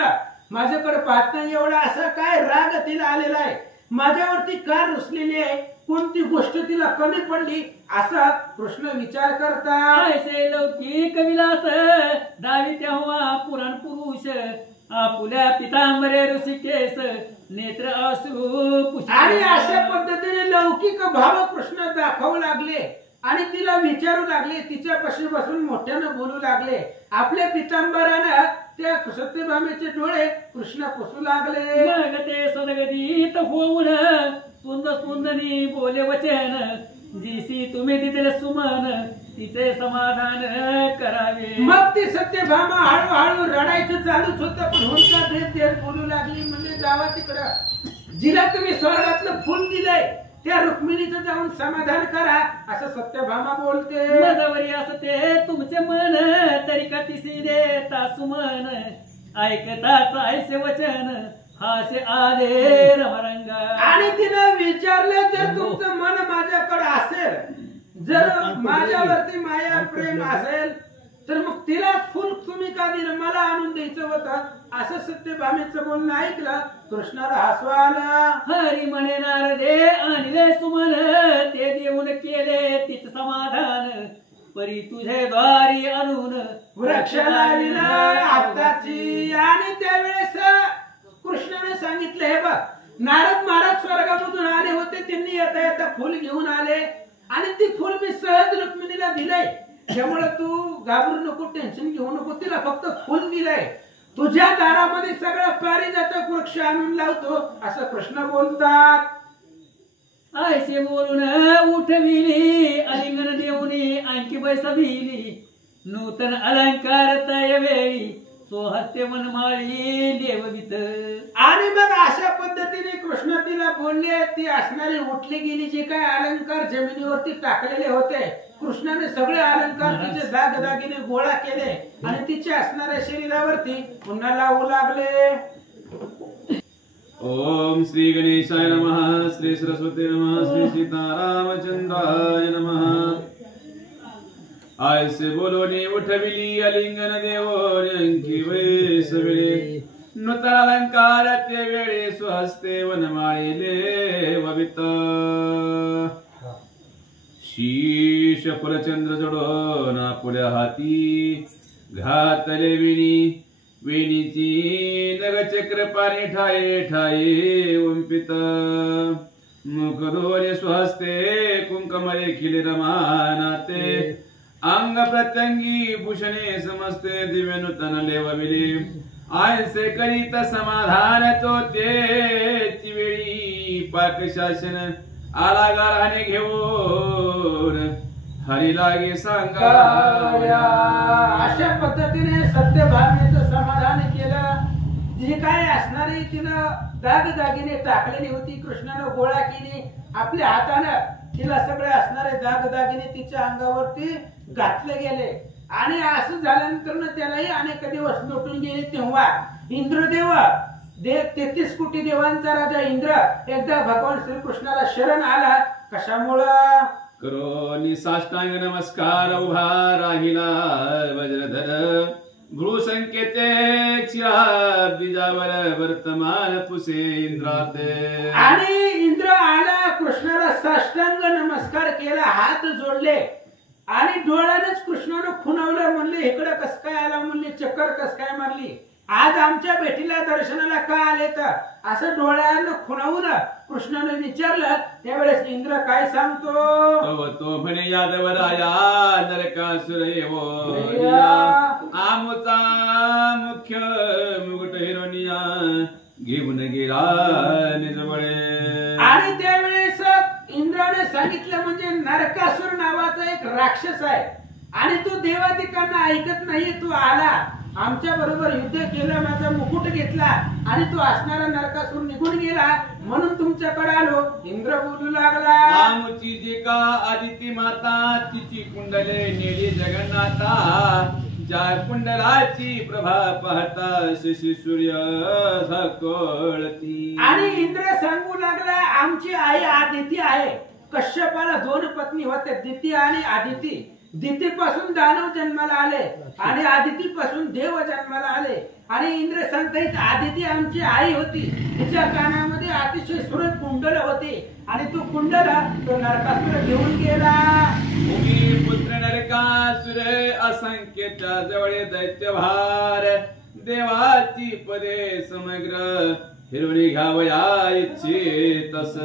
माझ्याकडे पाहत नाही एवढा असा काय राग तिला आलेला आहे. माझ्यावरती का रुसलेली आहे कोणती गोष्ट तिला कमी पडली असा कृष्ण विचार करतात. ऐसे लौकिक विलास दावी तेव्हा पुराण पुरुष आपुल्या पितांबरे ऋषिकेश नेत्र अश्रू. आणि अशा पद्धतीने लौकिक भाव कृष्ण दाखवू लागले आणि तिला विचारू लागले. तिच्यापाशी बसून मोठ्यानं बोलू लागले. आपल्या पितांबरानं त्या सत्यभामेचे डोळे कृष्ण पुसू लागले. मग ते सदगतीत होऊन सुंद सुंदनी बोले वचन जिसी तुम्ही तिथे सुमन तिचे समाधान करावे. मग ती सत्यभामा हळूहळू रडायचं चालूच होतं पण हुंका देत देत बोलू लागली म्हणजे जावा तिकडं जिला तुम्ही स्वर्गातलं फुल दिलंय त्या रुक्मिणीचं जाऊन समाधान करा असं सत्यभामा बोलते. मजावरी असते तुमचे मन तरी कतिसी देता सुमन ऐकताच ऐसे वचन हासे आले रमरंग. आणि तिनं विचारलं जर तुमचं मन माझ्याकडे असेल जर माझ्यावरती माया प्रेम असेल तर मग तिला फुल तुम्ही का दिलं मला आणून द्यायचं होतं असं सत्यभामेचं बोलणं ऐकलं. कृष्णाला हसू आलं. हरी म्हणे नारदे आणले सुमन ते देऊन केले तिच समाधान परी तुझे द्वारी आणून वृक्ष लाविला आत्ताची. आणि त्यावेळेस कृष्णाने सांगितलं हे बघ नारद महाराज स्वर्गामधून आले होते त्यांनी येता येता फुल घेऊन आले आणि ती फुल मी सहज रुक्मिणीला दिलंय त्यामुळे तू घाबरू नको टेन्शन घेऊ नको तिला फक्त फुल दिलंय. तुझ्या दारामध्ये सगळं पारिजातक वृक्ष आणून लावतो असं कृष्ण बोलतात. ऐसे बोलून उठविली अलिंगन देऊनी आणखी बैसविली नूतन अलंकार तय वेळी स्वहस्ते मनमाळी लेववित. आणि मग अशा पद्धतीने कृष्ण तिला बोलले. ती असणारी उठली गेली जे काय अलंकार जमिनीवरती टाकलेले होते, कृष्णाने सगळे अलंकार तिचे दागदागिने गोळा केले आणि तिच्या असणाऱ्या शरीरावरती पुन्हा लावू लागले. ओम श्री गणेशाय नमः, श्री सरस्वती नमः, श्री सीतारामचंद्राय नमः. आयसे बोलोनी उठविली अलिंगन देवोनी अंकी वैसविळे. नूतन अलंकार ते वेळे स्वहस्ते वनमाळीले ववित. शीश फुलचंद्र जडोन आपुल्या हाती घातले विणी. वेणीची नगचक्र पाणी ठाये ठाये ओंपित. मुख धोरे स्वहस्ते कुंकमले खिले रमानाते. अंग प्रत्यंगी भूषणे समस्ते दिव्य नूतन लेवविले. आयसे करीत समाधान तो तेची वेळी पाक शासन आला गाराने घेऊन हरी लागे सांगा. अशा पद्धतीने सत्यभामेचं समाधान केलं. जी काय असणारी तिनं दागदागिने टाकलेली होती कृष्णानं गोळा केली. आपल्या हातानं तिला सगळे असणारे दागदागिने तिच्या अंगावरती घातले गेले. आणि असं झाल्यानंतर त्यालाही अनेक दिवस लोटून गेले. तेव्हा इंद्रदेव 33 कोटी देवांचा राजा इंद्र एकदा भगवान श्रीकृष्णाला शरण आला. कशामुळं? करोनी साष्टांग नमस्कार उभा राहिला वज्रधर. भ्रू संकेते क्षीराब्दीजावर वर्तमान पुसे इंद्राते. आणि इंद्र आला कृष्णाला साष्टांग नमस्कार केला, हात जोडले आणि डोळ्यानेच कृष्णानं खुणावलं. म्हणले इकडं कस काय आला, म्हणले चक्कर कस काय मारली, आज आमच्या भेटीला दर्शनाला का आले? तर असं डोळ्यानं खुणावून कृष्णाने विचारलं. त्यावेळेस इंद्र काय सांगतो? तो म्हणे यादवराया नरकासुर येवो आमुचा मुख्य मुकुट हिरोनिया घेऊन गेला निजवळे. आणि त्यावेळेस इंद्राने सांगितलं म्हणजे नरकासुर नावाचा एक राक्षस आहे आणि तो देवादिकांना ऐकत नाही. तू आला आमच्या बरोबर युद्ध केलं, माझा मुकुट घेतला आणि तो असणारा नरकासुर निघून गेला, म्हणून तुमच्याकडे आलो. इंद्र बोलू लागला. आमची जी का आदिती माता तिची कुंडले नेली जगन्नाथा. ज्या कुंडलाची प्रभा पाहता शशी सूर्य सकळती. आणि इंद्र सांगू लागला आमची आई आदिती आहे. कश्यपाला 2 पत्नी होत्या, दिती आणि आदिती. दिती पासून दानव जन्माला आले आणि आदिती पासून देव जन्माला आले. आणि इंद्र सांगतायत आदिती आमची आई होती. तिच्या कानामध्ये अतिशय सुरेख कुंडल होते आणि तो कुंडल तो नरकासुर घेऊन गेला. भूमी पुत्र नरकासुर असंख्य जवळे दैत्यभार. देवाची पदे समग्र हिरवणी घ्यावया इच्छितस.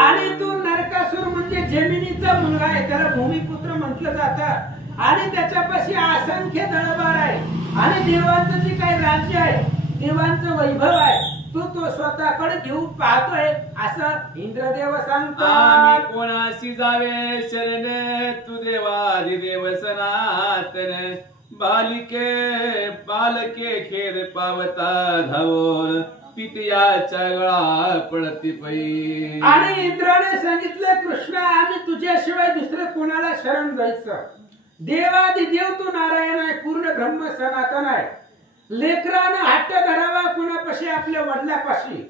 आणि तो नरकासुर म्हणजे जमिनीचा मुलगा आहे, त्याला भूमिपुत्र म्हटलं जातं. आणि त्याच्यापाशी असंख्य दळबार आहे आणि देवांचं जे काही राज्य आहे, देवांचं वैभव आहे, तो स्वतःकडे घेऊन पाहतोय असं इंद्रदेव सांगतो. कोणाशी जावे शरण तू देवाधिदेव सनातन. बालिके बालके खेळ पावता धावून पित्याच्या गळा पडती पै. आणि इंद्राने सांगितलं कृष्णा आम्ही तुझ्याशिवाय दुसरं कोणाला शरण जायचं. देवादिदेव तू नारायण आहे, पूर्ण ब्रह्म सनातन आहे. लेकरानं हट्ट धरावा कुणापाशी? आपल्या वडिलापाशी.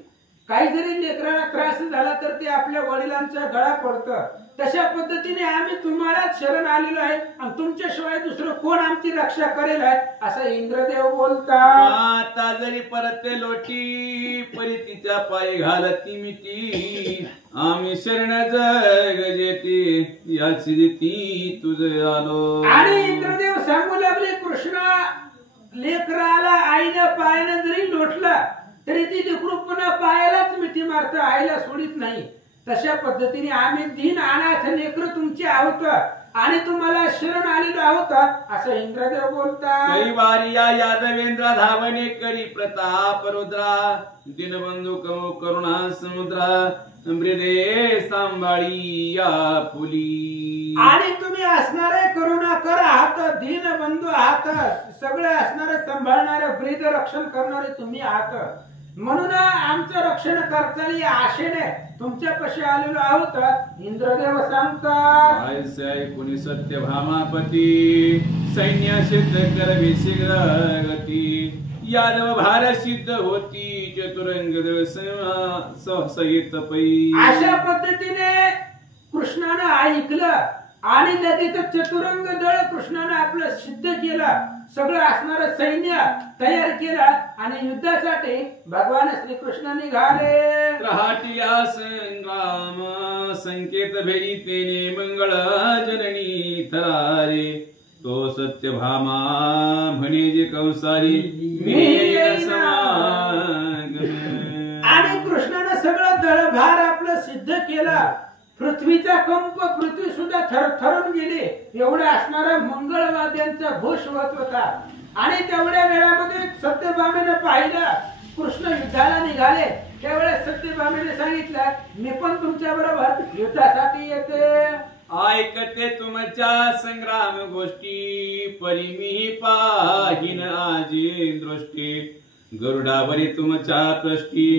काही जरी लेकराला त्रास झाला तर ते आपल्या वडिलांच्या गळा पडतं. तशा पद्धतीने आम्ही तुम्हालाच शरण आलेलो आहे आणि तुमच्याशिवाय दुसरं कोण आमची रक्षा करेल आहे असं इंद्रदेव बोलतात. आता जरी परते लोटी परितीच्या पायी घालती मिटी. आम्ही शरण जग जेती याची रीती तुझे आलो. आणि इंद्रदेव सांगू लागले कृष्णा लेकराला आईनं पायानं जरी लोटलं तरी ती लेकरू पुन्हा पायालाच मिठी मारतं, आईला सोडित नाही. तशा पद्धतीने आम्ही दीन अनाथ लेकर तुमचे आहोत आणि तुम्हाला शरण आलेलो आहोत असं इंद्रदेव बोलतात. कैवारिया यादवेंद्र धावणे करी प्रताप रुद्रा दिनबंधू करुणा समुद्रा मृदे सांभाळी या फुली. आणि तुम्ही असणारे करुणाकर आहात, दीनबंधू आहात, सगळे असणारे सांभाळणारे ब्रीद रक्षण करणारे तुम्ही आहात. म्हणून आमचं रक्षण करताना या आशेने तुमच्यापाशी आलेलो आहोत इंद्रदेव सांगतात. ऐसे ऐकुनी सत्यभामापती सैन्य सिद्ध करवी शीघ्र गती यादव भार सिद्ध होती चतुरंग सहित पै. अशा पद्धतीने कृष्णानं ऐकलं आणि लगेच चतुरंग दळ कृष्णानं आपलं सिद्ध केलं, सगळं असणारं सैन्य तयार केलं आणि युद्धासाठी भगवान श्रीकृष्ण निघाले. त्रहाटिया संग्राम संकेत भेरी तेने मंगळ जननी थरारे तो सत्यभामा म्हणे जे कंसारी मी येईन समागम. आणि कृष्णानं सगळं दळभार आपलं सिद्ध केला. पृथ्वीचा कंप, पृथ्वी सुद्धा थरथरून गेली, एवढा असणारा मंगळवाद्यांचा घोष होत होता. आणि तेवढ्या वेळामध्ये सत्यभामेनं पाहिलं कृष्ण युद्धाला निघाले. त्यावेळेस सत्यभामेने सांगितलं मी पण तुमच्या बरोबर युद्धासाठी येते. ऐकते तुमच्या संग्राम गोष्टी परी मी पाहिन आजी दृष्टी गरुडावरी तुमच्या पृष्ठी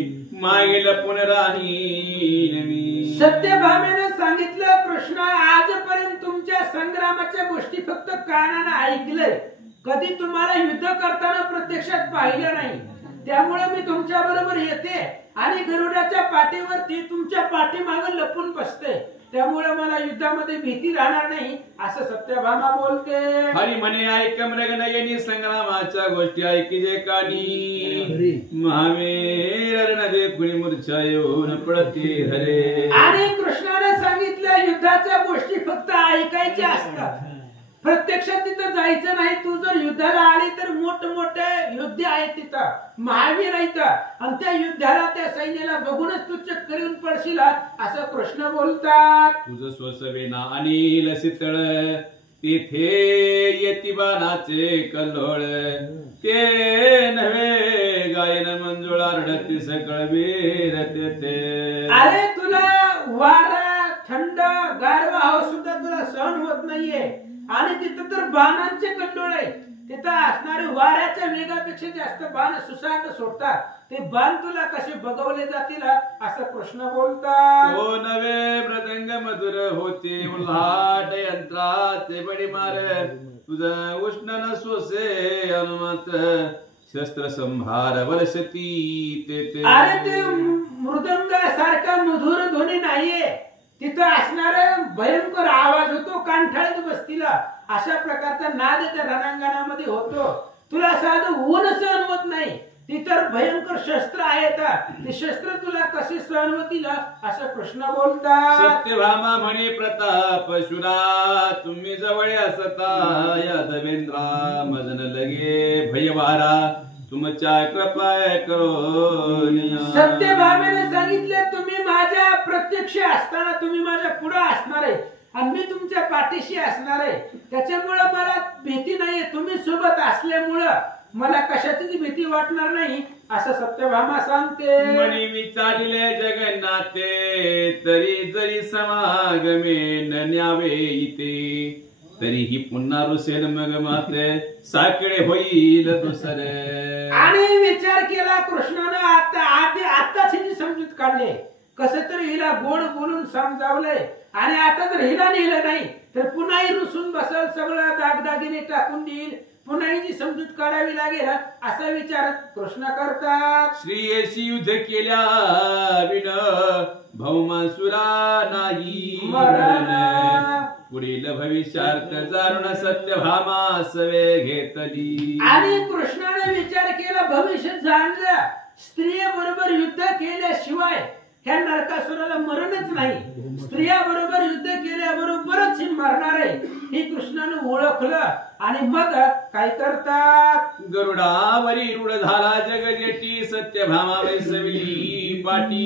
मागेल पुनराहीन मी. सत्यभामेनं सांगितलं कृष्ण आजपर्यंत तुमच्या संग्रामाच्या गोष्टी फक्त कानानं ऐकलंय, कधी तुम्हाला युद्ध करताना प्रत्यक्षात पाहिलं नाही. त्यामुळे मी तुमच्या बरोबर येते आणि गरुडाच्या पाठीवरती तुमच्या पाठीमागे लपून बसते. त्यामुळे मला युद्धामध्ये भीती राहणार नाही असं सत्यभामा बोलते. हरी म्हणे ऐक मृगनयनी संग्रामाच्या गोष्टी ऐकी जे कानी महावीर नदे कुणी मूर्छा येऊन पडते हरे. आणि कृष्णाने सांगितलं युद्धाच्या गोष्टी फक्त ऐकायच्या असतात, प्रत्यक्षात तिथं जायचं नाही. तू जर युद्धाला आली तर मोठमोठे युद्ध आहेत तिथं, महावीर आहेत आणि त्या युद्धाला त्या सैन्याला बघूनच तू चक्कर येऊन पडशील असं कृष्ण बोलतात. तुझ स्वसवेना अनिल शीतळ तेथे येती बाणाचे कल्लोळ ते नव्हे गायन मंजुळा रडती सकळ बेरते. अरे तुला वारा थंड गारवा हवा सुद्धा तुला सहन होत नाहीये आणि तिथं तर बाणांचे कंडोळ आहे. तिथं असणारे वाऱ्याच्या वेगापेक्षा जास्त बाण सुसाट सोडतात. ते बाण तुला कसे बघवले जातील असं कृष्ण बोलतात. हो नवे मृदंग मधुर होते उल्हाट यंत्राचे बडी मार तुझा उष्ण न सोसे अनुमत शस्त्र संभार वर्षती ते. अरे ते मृदंग सारखा मधुर ध्वनी नाहीये, तिथं असणारा भयंकर आवाज होतो, कानठाळीत बसतीला अशा प्रकारचा नाद त्या रणांगणामध्ये होतो. तुला साधं ऊन सहन होत नाही, ती तर भयंकर शस्त्र आहेत, ते शस्त्र तुला कसे सहन होतील असं कृष्ण बोलतात. सत्यभामा म्हणे प्रताप शुरा तुम्ही जवळ असता यादवेंद्रा मजन लगे भयवारा तुमच्या कृपा करो. सत्यभामेने सांगितले तुम्ही माझ्या प्रत्यक्ष असताना तुम्ही माझ्या पुढे असणार आहे आणि मी तुमच्या पाठीशी असणार आहे. त्याच्यामुळे मला भीती नाहीये, तुम्ही सोबत असल्यामुळं मला कशाचीच भीती वाटणार नाही असं सत्यभामा सांगते. मनी विचारिले जगन्नाथे तरी जरी समागमे न न्यावे इथे तरीही पुन्हा रुसेल मग माते साकडे होईल दुसरे. आणि विचार केला कृष्णानं आताच हिची समजूत काढले, कसं तरी हिला गोड बोलून समजावलंय आणि आता जर हिला नेलं नाही तर पुन्हा ही रुसून बसल, सगळं दागदागिने टाकून देईल, पुन्हा हिची समजूत काढावी लागेल असा विचार कृष्ण करतात. श्रीयशी युद्ध केल्या विन भौमासुरा नाही मरण पुढील भविष्यार्थ जाणून सत्यभामा सवे घेतली. आणि कृष्णाने विचार केला, भविष्य जाणलं, स्त्रिया बरोबर युद्ध केल्याशिवाय ह्या नरकासुराला मरणच नाही, स्त्रिया बरोबर युद्ध केल्याबरोबरच ही मरणार आहे हे कृष्णाने ओळखलं. आणि मग काय करतात, गरुडावरी रूढ झाला जगजेटी सत्यभामा वैसविली पाटी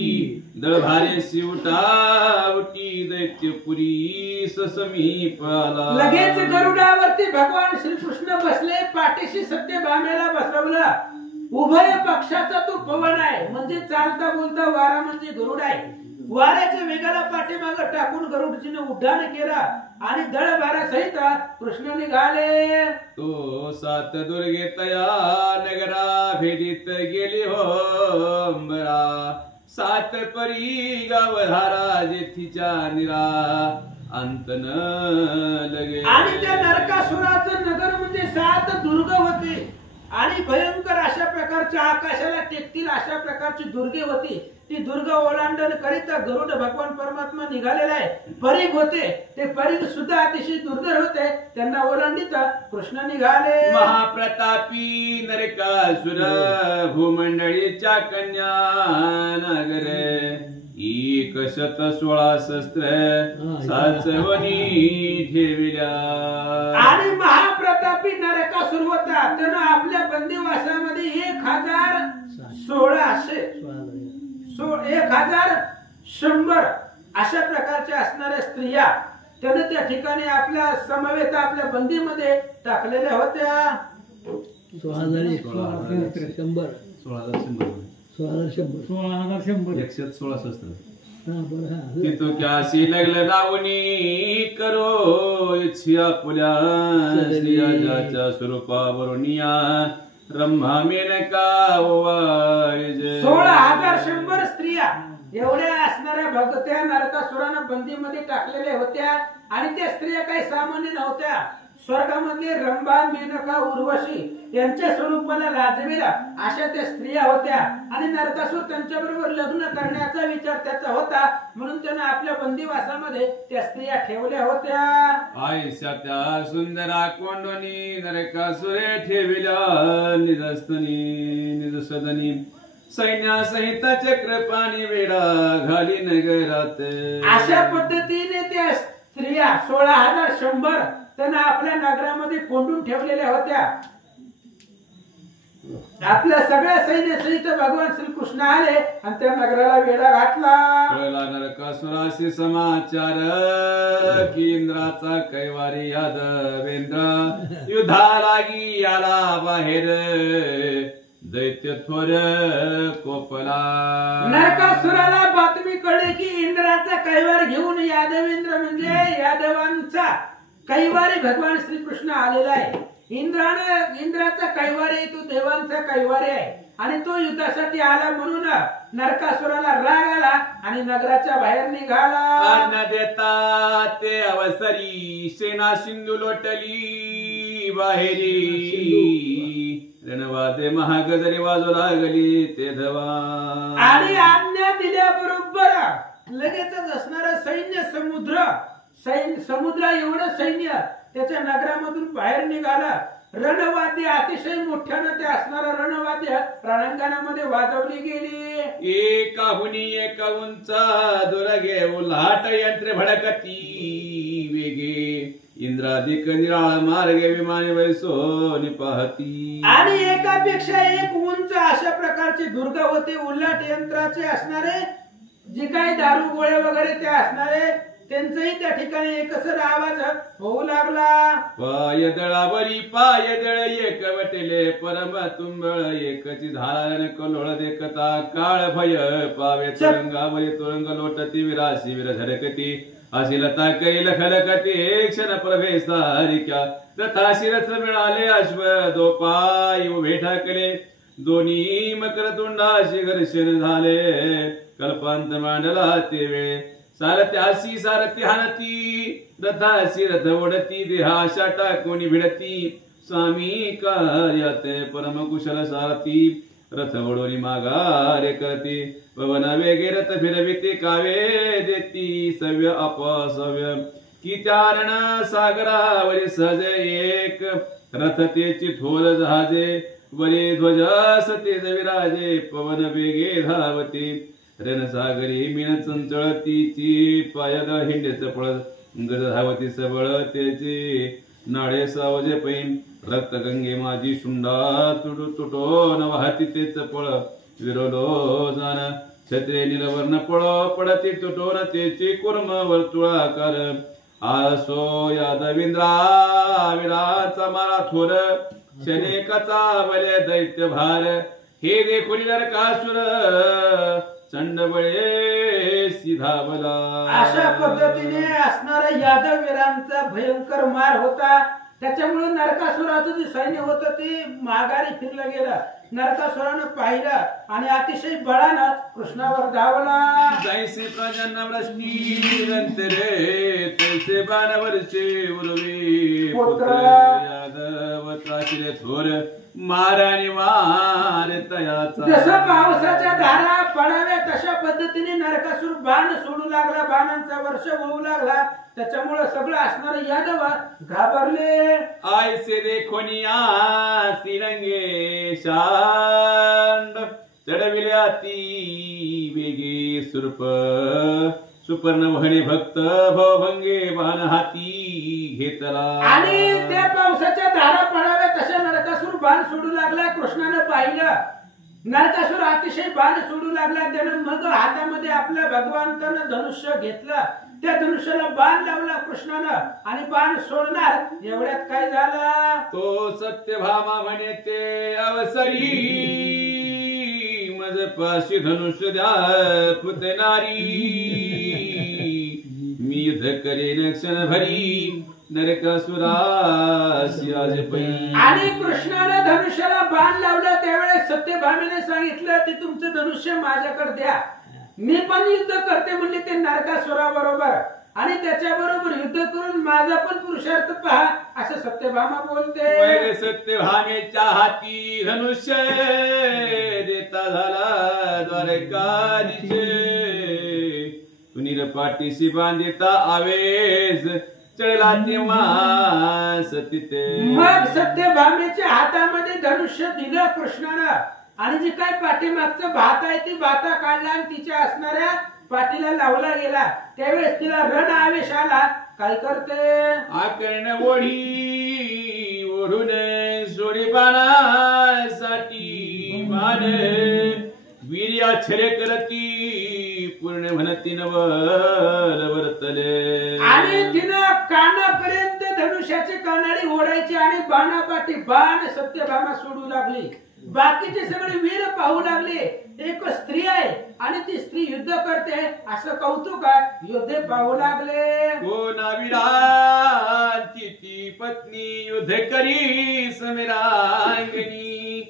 दळभारेसी उठावटी दैत्यपुरी समीप आला. लगेच गरुडावरती भगवान श्रीकृष्ण बसले. पाठीशी सत्यभामेला बसवलं. उभय पक्षाचा तो पवन आहे, म्हणजे चालता बोलता वारा म्हणजे गरुड आहे. वाऱ्याच्या वेगाला पाठीमागं टाकून गरुडजीने उड्डाण केला आणि दळभारा सहित कृष्ण निघाले. तो सात दुर्गे तया नगरा भेदीत गेली हो अंबरा. सात परी गावधारा जेथीच्या निरा अंत न लगे. आणि त्या नरकासुराचं नगर म्हणजे 7 दुर्ग होते आणि भयंकर अशा प्रकारच्या आकाशाला टेकतील अशा प्रकारची दुर्गे होती. ती दुर्ग ओलांडण करिता गरुड भगवान परमात्मा निघालेला आहे. परीघ होते, ते परीघ सुद्धा अतिशय दुर्धर होते. त्यांना ओलांडित कृष्ण निघाले. महाप्रतापी नरकासुर भूमंडळीच्या कन्या नगर 116 शस्त्र साचवणी ठेविल्या. आणि महाप्रतापी नरकासुर होता. त्यानं आपल्या बंदिवासामध्ये 1100 अशा प्रकारच्या असणाऱ्या स्त्रिया त्याने त्या ठिकाणी आपल्या समवेत आपल्या बंदीमध्ये टाकलेल्या होत्या. 16,100 शस्त्र. तिथं क्यासी लागलं रावणी करो इच्छा पुल्या स्त्रियाच्या स्वरूपावरून या ब्रह्मा मेनका ओवाळी. 16,100 स्त्रिया एवढ्या असणाऱ्या भगत्या नरकासुरानं बंदीमध्ये टाकलेल्या होत्या. आणि त्या स्त्रिया काही सामान्य नव्हत्या. स्वर्गामधले रंभा, मेनका, उर्वशी यांच्या स्वरूपाला लाजवेला अशा त्या स्त्रिया होत्या. आणि नरकासुर त्यांच्याबरोबर लग्न करण्याचा विचार त्याचा होता, म्हणून त्यानं आपल्या बंदीवासामध्ये त्या स्त्रिया ठेवल्या होत्या. आयशा त्या सुंदरा कोंडोनी नरकासुरे ठेविल्या निजसदनी. सैन्यासहित चक्रपाणी वेडा घाली नगरात. अशा पद्धतीने त्या स्त्रिया 16,100 त्यांना आपल्या नगरामध्ये कोंडून ठेवलेल्या होत्या. आपल्या सगळ्या सैन्य सहित भगवान श्रीकृष्ण आले आणि त्या नगराला वेढा घातला. कळला नरकासुराशी समाचार की इंद्राचा कैवारी यादवेंद्र युद्धा लागी आला बाहेर दैत्य थोर कोपला. नरकासुराला बातमी कळली की इंद्राचा कैवार घेऊन यादवेंद्र म्हणजे यादवांचा कैवारी भगवान श्रीकृष्ण आलेला आहे. इंद्राचा कैवारी तो देवांचा कैवारी आहे आणि तो युद्धासाठी आला. म्हणून नरकासुराला राग आला आणि नगराच्या बाहेर निघाला. आज्ञा देता ते अवसरी सेना सिंधू लोटली बाहेरी. रणवादे महागजरी वाजू लागली ते धवा. आणि आज्ञा दिल्याबरोबर लगेचच असणारा समुद्र एवढं सैन्य त्याच्या नगरामधून बाहेर निघाला. रणवाद्य अतिशय मोठ्यानं ते असणारा रणवाद्य रणांगणामध्ये वाजवली गेली. एकाहुनी एका उंचा दुरगे उल्हाट यंत्र भडकती वेगे. इंद्रादिक निराळ मार्गे विमाने वैसोनी पाहती. आणि एकापेक्षा एक उंच अशा प्रकारचे दुर्ग होते. उल्हाट यंत्राचे असणारे जे काही दारू गोळे वगैरे ते असणारे त्यांचंही त्या ठिकाणी एकसर आवाज होऊ लागला. पायदळावरी पायदळ एकवटले परम तुंबळ एकची झाला कलोळ देखता काळ भय पावे. तुरंगावरी तुरंग लोटती विराशी विर झडकती अशी लता कैल खलकती क्षण प्रभे सारिक्या. तथा शिरथ मिळाले अश्व दो पाय उभे ठाकले. दोन्ही मकर तुंडाशी घर्षण झाले. कल्पांत मांडला ते वेळे सारथ्याशी सारथी हाणती. रथाशी रथ ओढती देहाशा टाकोणी भिडती. स्वामी कार्यात परम कुशल सारथी रथ ओढोनी माघारे करती. पवन वेगे रथ फिरविते कावे देती सव्य अपसव्य. की त्यारण सागरावरी सहज एक रथ तेची थोर जहाजे. वरी ध्वज सतेज विराजे पवन वेगे धावती. रणसागरी मीन चंचळतीची पायद हिंडे चपळ गज धावती सबळ त्याची नाळे सावजे पैन. रक्त गंगे माझी शुंडा तुटो न वाहती ते चपळ. विरोलो जाण छत्रे निलवर्ण पडती तुटोन तेची कुर्म वर्तुळाकार आसो यादविंद्रा विराचा मारा थोर शनेकाचा बले दैत्य भार हे देखुन नरकासुर चंडबळे सिधावला. अशा पद्धतीने असणारा यादव वीरांचा भयंकर मार होता. त्याच्यामुळे नरकासुराचं जे सैन्य होतं ते माघारी फिरलं गेलं. नरकासुरानं पाहिलं आणि अतिशय बळानं कृष्णावर धावला. जैसे प्रजन वृष्टी रे तैसे बाणवरचे उर्वी पुत्र यादव त्राशिले थोर माराने मार तयाचा. जसं पावसाच्या धारा पडाव्या तशा पद्धतीने नरकासुर बाण सोडू लागला. बाणांचा वर्ष होऊ लागला. त्याच्यामुळे सगळं असणारे यादव घाबरले. आयसे देखोनिया सिरंगे शांड चढविल्या ती वेगे सुरप सुपर्ण म्हणे भक्त भवभंगे बाण हाती घेतला. आणि त्या पावसाच्या धारा पडाव्या तशा नरकासुर बाण सोडू लागला. कृष्णानं पाहिलं. नरकासुर अतिशय बाण सोडू लागला. त्यानं मग हातामध्ये आपल्या भगवंतानं धनुष्य घेतलं. त्या धनुष्याला बाण लावला कृष्णानं आणि बाण सोडणार एवढ्यात काय झालं. तो सत्यभामा म्हणे ते अवसरी मज पाशी धनुष्य द्या पुतनारी मी युद्ध करेन क्षण भरी नरकासुरासी आज पै. आणि कृष्णानं धनुष्याला बाण लावला त्यावेळेस सत्यभामेने सांगितलं ते तुमचं धनुष्य माझ्याकडे द्या. मी पण युद्ध करते म्हणले ते नरकासुराबरोबर आणि त्याच्याबरोबर युद्ध करून माझा पण पुरुषार्थ पहा असं सत्यभामा बोलते. सत्यभामेच्या हाती धनुष्य देता झाला द्वारकाधीशे सुनील पाठीशी बांधिता आवेश चढला तेव्हा सतीते. मग सत्यभामेच्या हातामध्ये धनुष्य दिलं कृष्णानं आणि जे काय पाठीमागचं भात आहे ती भाता काढला आणि तिच्या असणाऱ्या पाठीला लावला गेला. त्यावेळेस तिला रण आवेश आला. काय करते आकर्ण ओढी ओढून सोडी बाणासाठी बाण वीर्याक्षरे करती पूर्ण म्हणती नवल वर्तले. आणि तिनं कानापर्यंत धनुष्याची कानाडी ओढायची आणि बाणापाठी बाण सत्यभामा सोडू लागली. बाकीचे सगळे वीर पाहू लागले. एक स्त्री आहे आणि ती स्त्री युद्ध करते असं कौतुक योद्धे पाहू लागले. वीरांची ती पत्नी युद्ध करी समीरांगणी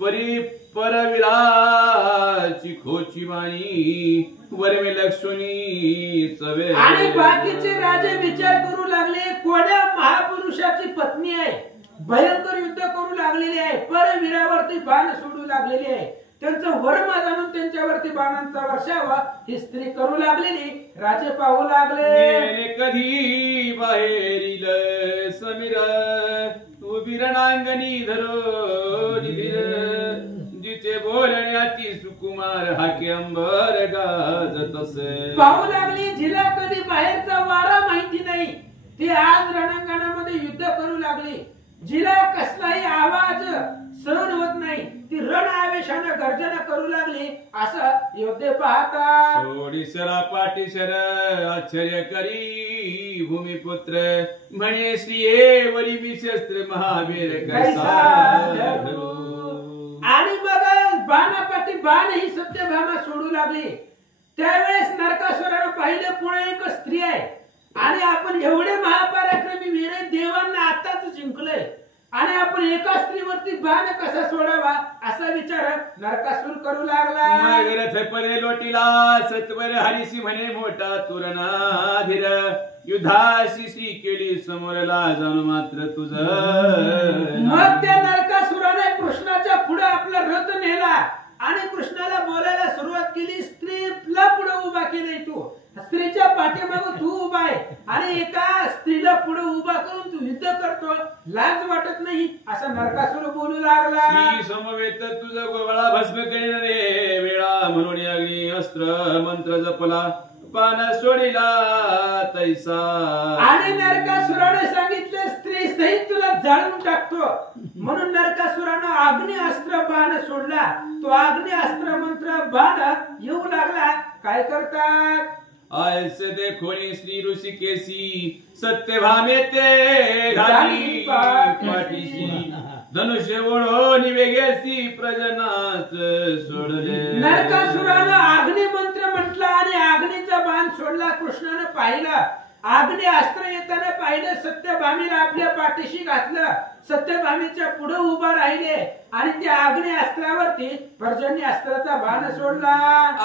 परी परवीराची खोची वाणी वरमे लक्ष्मी चवे. आणि बाकीचे राजे विचार करू लागले कोण्या महापुरुषाची पत्नी आहे भयंकर युद्ध करू लागलेली आहे परवीरावरती बाण सोडू लागलेली आहे. त्यांचं वर्म जाणून त्यांच्यावरती बाणांचा वर्षाव ही स्त्री करू लागलेली राजे पाहू लागले. कधी बाहेरील समीर उभी रणांगणी धरो जिचे बोलण्याची सुकुमार हाके अंबर गाजत असे. पाहू लागली जिला कधी बाहेरचा वारा माहिती नाही ती आज रणांगणामध्ये युद्ध करू लागली. जिला कसलाही आवाज सहन होत नाही ती रण आवेशाने गर्जना करू लागली असं योद्धे पाहतात. सोडीसरा पाठीसर आश्चर्य करी भूमिपुत्र म्हणे श्रीये वरी मी शस्त्र महावीर कैसा. आणि बघा बाणापाठी बाण ही सत्यभामा सोडू लागली. त्यावेळेस नरकासुरानं पाहिलं पुढे एक स्त्री आहे आणि आपण एवढे महापराक्रमी वीर देवांना आताच जिंकलोय आणि आपण एका स्त्रीवरती बाण कसा सोडावा असा विचार नरकासुर करू लागला. परे लोटीला सत्वर हरिसी म्हणे मोठा तुरणाधीर युद्धाशी श्री केली समोरला जाऊन मात्र तुझं. मग त्या नरकासुराने कृष्णाच्या पुढे आपला रथ नेला आणि कृष्णाला बोलायला सुरुवात केली. स्त्रीला पुढे उभा केलंय तू स्त्रीच्या पाठीमागे तू उभा आहे आणि एका स्त्रीला पुढे उभा करून तू युद्ध करतो लाज वाटत नाही असं नरकासुर बोलू लागला. श्री समवेत तुझं गोवळा भस्म करीन रे वेळा म्हणून अग्नी अस्त्र मंत्र जपला पाना सोडीला तैसा. आणि नरकासुराने सांगितलं स्त्री सहित तुला जाळून टाकतो म्हणून नरकासुरानं आग्नेयास्त्र बाण सोडला. तो आग्नेयास्त्र मंत्र बाण येऊ लागला. काय करतात? ऐसे देखोनी श्री ऋषिकेशी सत्यभामे ते घाली पाठीशी धनुष्य ओढून वेगेसी प्रजनास सोडले. नरकासुरानं अग्नी मंत्र म्हटला आणि अग्नीचा बाण सोडला. कृष्णानं पाहिलं, अग्नी अस्त्र येताना पाहिलं, सत्यभामीला आपल्या पाठीशी घातलं. सत्यभामीच्या पुढे उभा राहिले आणि त्या अग्नी अस्त्रावरती पर्जन्य अस्त्राचा बाण सोडला.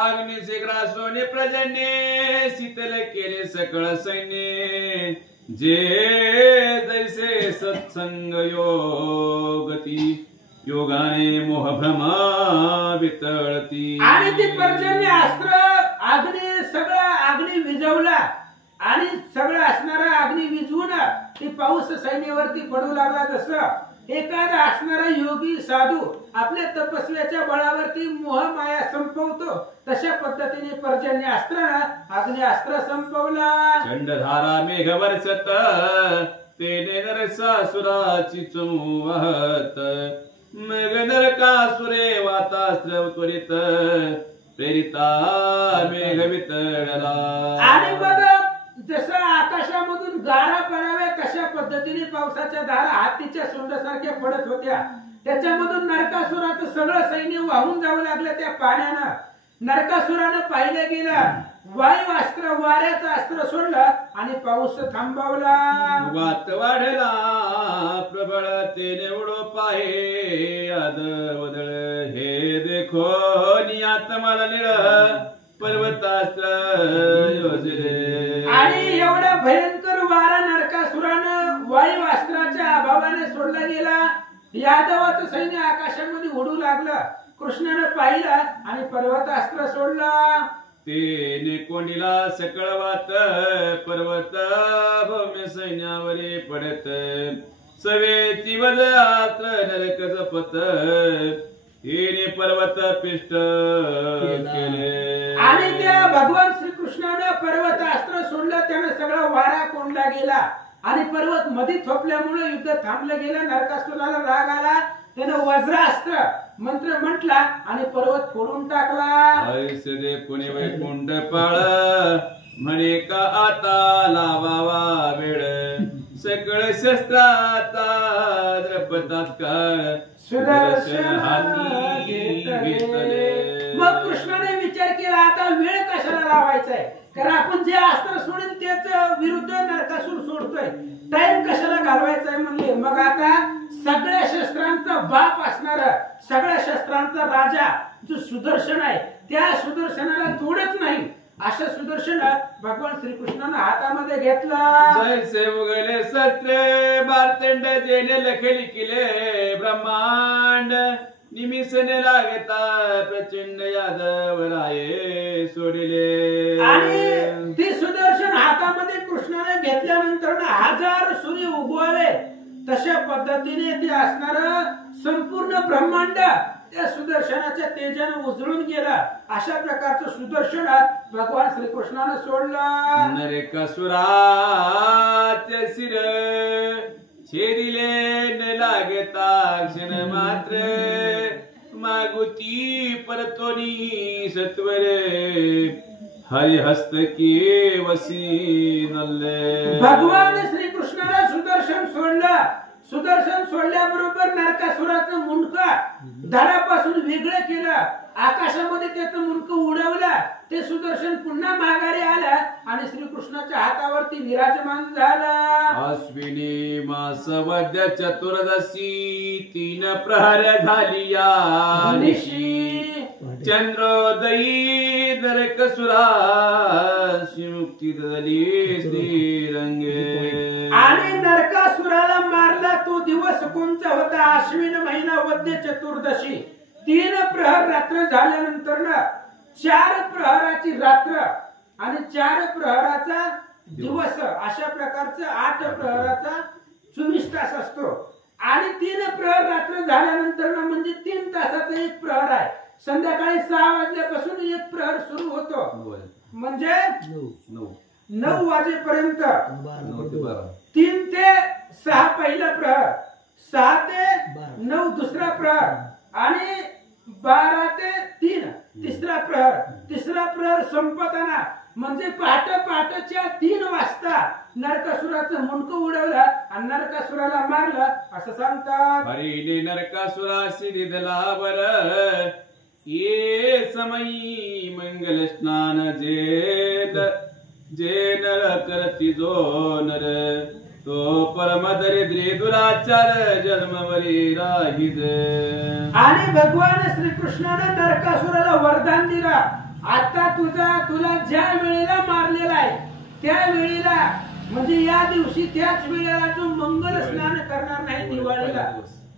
अग्नीचे ग्रासोने प्रजन्य शीतल केले सकळ सैन्य. जे जैसे सत्संग योगती योगाने मोहभ्रमा वितळती. आणि ते पर्जन्य अस्त्र अग्नी सगळा अग्नी विझवला आणि सगळं असणारा अग्नी विझवून ती पाऊस सैन्यावरती पडू लागला. जसं एखादा असणारा योगी साधू आपल्या तपस्व्याच्या बळावरती मोह माया संपवतो, तशा पद्धतीने पर्जन्य अस्त्रानं अग्नी अस्त्र संपवला. चंडधारा मेघ वर्षत तेने नरकासुराची चमू वाहत. मग नरकासुरे वातास्त्र त्वरित प्रेरिता मेघ वितळला. आणि मग जसं आकाशामधून गारा पडाव्या तशा पद्धतीने पावसाच्या धारा हातीच्या सोंडासारख्या पडत होत्या. त्याच्यामधून नरकासुराचं सगळं सैन्य वाहून जाऊ लागलं त्या पाण्यानं. नरकासुरानं पाहिलं गेलं, वायू अस्त्र वाऱ्याचं अस्त्र सोडलं आणि पाऊस थांबवला. वात वाढला प्रबळ तेने उडो पाहे आद वदळ. हे देखो नियात मला निळ पर्वतास्त्र योजले. आणि एवढा भयंकर वारा नरकासुरानं वायू अस्त्राच्या अभावाने सोडला गेला. यादवाचं सैन्य आकाशामध्ये उडू लागलं. कृष्णानं पाहिलं आणि पर्वतास्त्र सोडला. तेने कोंडीला सकळ वात पर्वत भौम्य सैन्यावरी पडत. सवेची वज अस्त्र नरक जपत. हिने पर्वत पिष्ट केले. आणि त्या भगवान श्रीकृष्णानं पर्वतास्त्र सोडलं. त्यानं सगळा वारा कोंडला गेला आणि पर्वत मध्ये थोपल्यामुळे युद्ध थांबलं गेलं. नरकासुराला राग आला. त्यानं वज्रास्त्र मंत्र म्हटला आणि पर्वत फोडून टाकला. ऐसे दे कोणी वैकुंठ पाळ म्हणे का आता लावावा वेळ. सकळ शस्त्राचा द्रपतात काळ सुदर्शन हाती घेतले. मग कृष्णाने विचार केला, आता वेळ कशाला लावायचा आहे, कारण आपण जे अस्त्र सोडेल त्याच विरुद्ध नरकासुर सोडतोय, टाइम कशाला घालवायचा आहे म्हणले. मग आता सगळ्या शस्त्रांचा बाप असणारा, सगळ्या शस्त्रांचा राजा जो सुदर्शन आहे, त्या सुदर्शनाला तोडच नाही अशा सुदर्शन भगवान श्रीकृष्णाने हातामध्ये घेतला. जैसे उगले शस्त्रे बारतंड जेने लखली केले ब्रह्मांड. निमिषने लागता प्रचंड यादव राये सोडिले. आणि ते सुदर्शन हातामध्ये कृष्णाने घेतल्यानंतर 1000 सूर्य उगवावे तशा पद्धतीने ते असणार संपूर्ण ब्रह्मांड त्या सुदर्शनाच्या तेजाने उजळून गेला. अशा प्रकारचं सुदर्शन भगवान श्रीकृष्णाने सोडलं. नरकासुराचे शिर छेदिले न लागता क्षण मात्र. मागुती परतोनी सत्वरे हरिहस्तकी वसी नल्ले. भगवान श्रीकृष्णाला सुदर्शन सोडलं. सुदर्शन सोडल्याबरोबर नरकासुराचं मुंडकं धडापासून वेगळं केलं. आकाशामध्ये त्याचं मुंडकं उडवलं. ते सुदर्शन पुन्हा माघारी आलं आणि श्रीकृष्णाच्या हातावरती विराजमान झालं. अश्विनी मास वद्य चतुर्दशी 3 प्रहर झाली या निशी. चंद्रोदयी नरकासुराची मुक्ती झाली श्रीरंगे. आणि नरकासुराला मारला तो दिवस कोणता होता? अश्विन महिना वद्य चतुर्दशी. 3 प्रहर रात्र झाल्यानंतर 4 प्रहराची रात्र आणि 4 प्रहराचा दिवस, अशा प्रकारचं 8 प्रहराचा 24 तास असतो. आणि 3 प्रहर रात्र झाल्यानंतर म्हणजे 3 तासाचा 1 प्रहर आहे. संध्याकाळी 6 वाजल्यापासून 1 प्रहर सुरू होतो, म्हणजे 9 वाजेपर्यंत 3 ते 6 पहिला प्रहर, 6 ते 9 दुसरा प्रहर आणि 12 ते 3 तिसरा प्रहर. तिसरा प्रहर संपताना म्हणजे पहाटेच्या 3 वाजता नरकासुराचं मुंडकं उडवलं आणि नरकासुराला मारलं असं सांगतात. हरिले नरकासुराशी निधला बर ये समयी मंगल स्नान जे नर करती जो नर तो परम दरिद्री दुराचार जन्मवरी राहिज. आणि भगवान श्रीकृष्णाने नरकासुराला वरदान दिलं, आता तुला ज्या वेळेला मारलेला आहे त्या वेळेला म्हणजे या दिवशी त्याच वेळेला तू मंगल स्नान करणार नाही.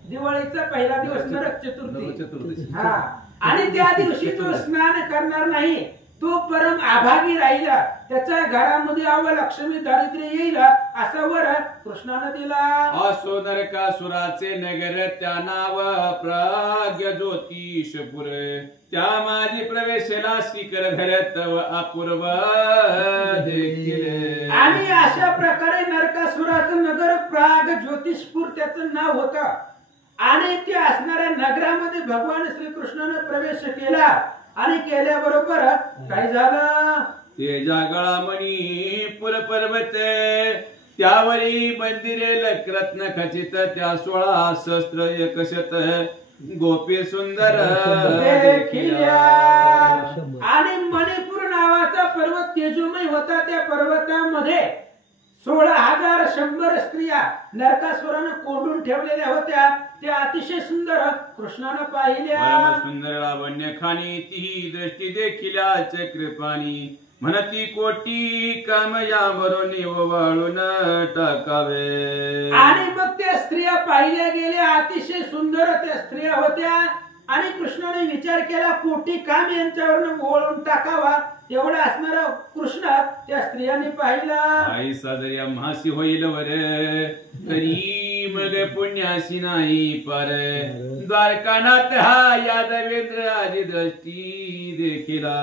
दिवाळीचा पहिला दिवस नरक चतुर्थी. हा, आणि त्या दिवशी तो स्नान करणार नाही, तो परम अभागी राहिला, त्याच्या घरामध्ये अवलक्ष्मी दारिद्र्य येईल असा वर कृष्णाने दिला. असो नरकासुराचे नगर त्या नाव प्राग्य ज्योतिषपुर त्या माझी प्रवेशला शिखर धरत अपूर्व देखील. आणि अशा प्रकारे नरकासुराचं नगर प्राग ज्योतिषपूर त्याचं नाव होतं. आणि ते असणाऱ्या नगरामध्ये भगवान श्रीकृष्णाने प्रवेश केला आणि केल्याबरोबर काय झालं, ते जागळामणी पुर पर्वत त्यावरी मंदिरे लक्रत्न खचित त्या 16 सहस्त्र 100 गोपी सुंदर देखिल्या. आणि मणिपूर नावाचा पर्वत तेजोमय होता. त्या पर्वतामध्ये 16,100 स्त्रिया नरकासुराने कोंडून ठेवलेल्या होत्या. त्या अतिशय सुंदर कृष्णाने पाहिल्या. सुंदर लावण्य खाणी ती दृष्टी देखिल्या चक्रपाणी म्हणती कोटी काम यावरून वाळून टाकावे. आणि मग त्या स्त्रिया पाहिल्या गेल्या, अतिशय सुंदर त्या स्त्रिया होत्या. आणि कृष्णाने विचार केला कोटी काम यांच्यावरून ओळून टाकावा. एवढा असणारा कृष्ण त्या स्त्रियांनी पाहिला. आई साजरी आम्हासी होईल वर तरी मग पुण्याशी नाही पार. द्वारकानाथ हा यादवेंद्र आदी दृष्टी देखिला.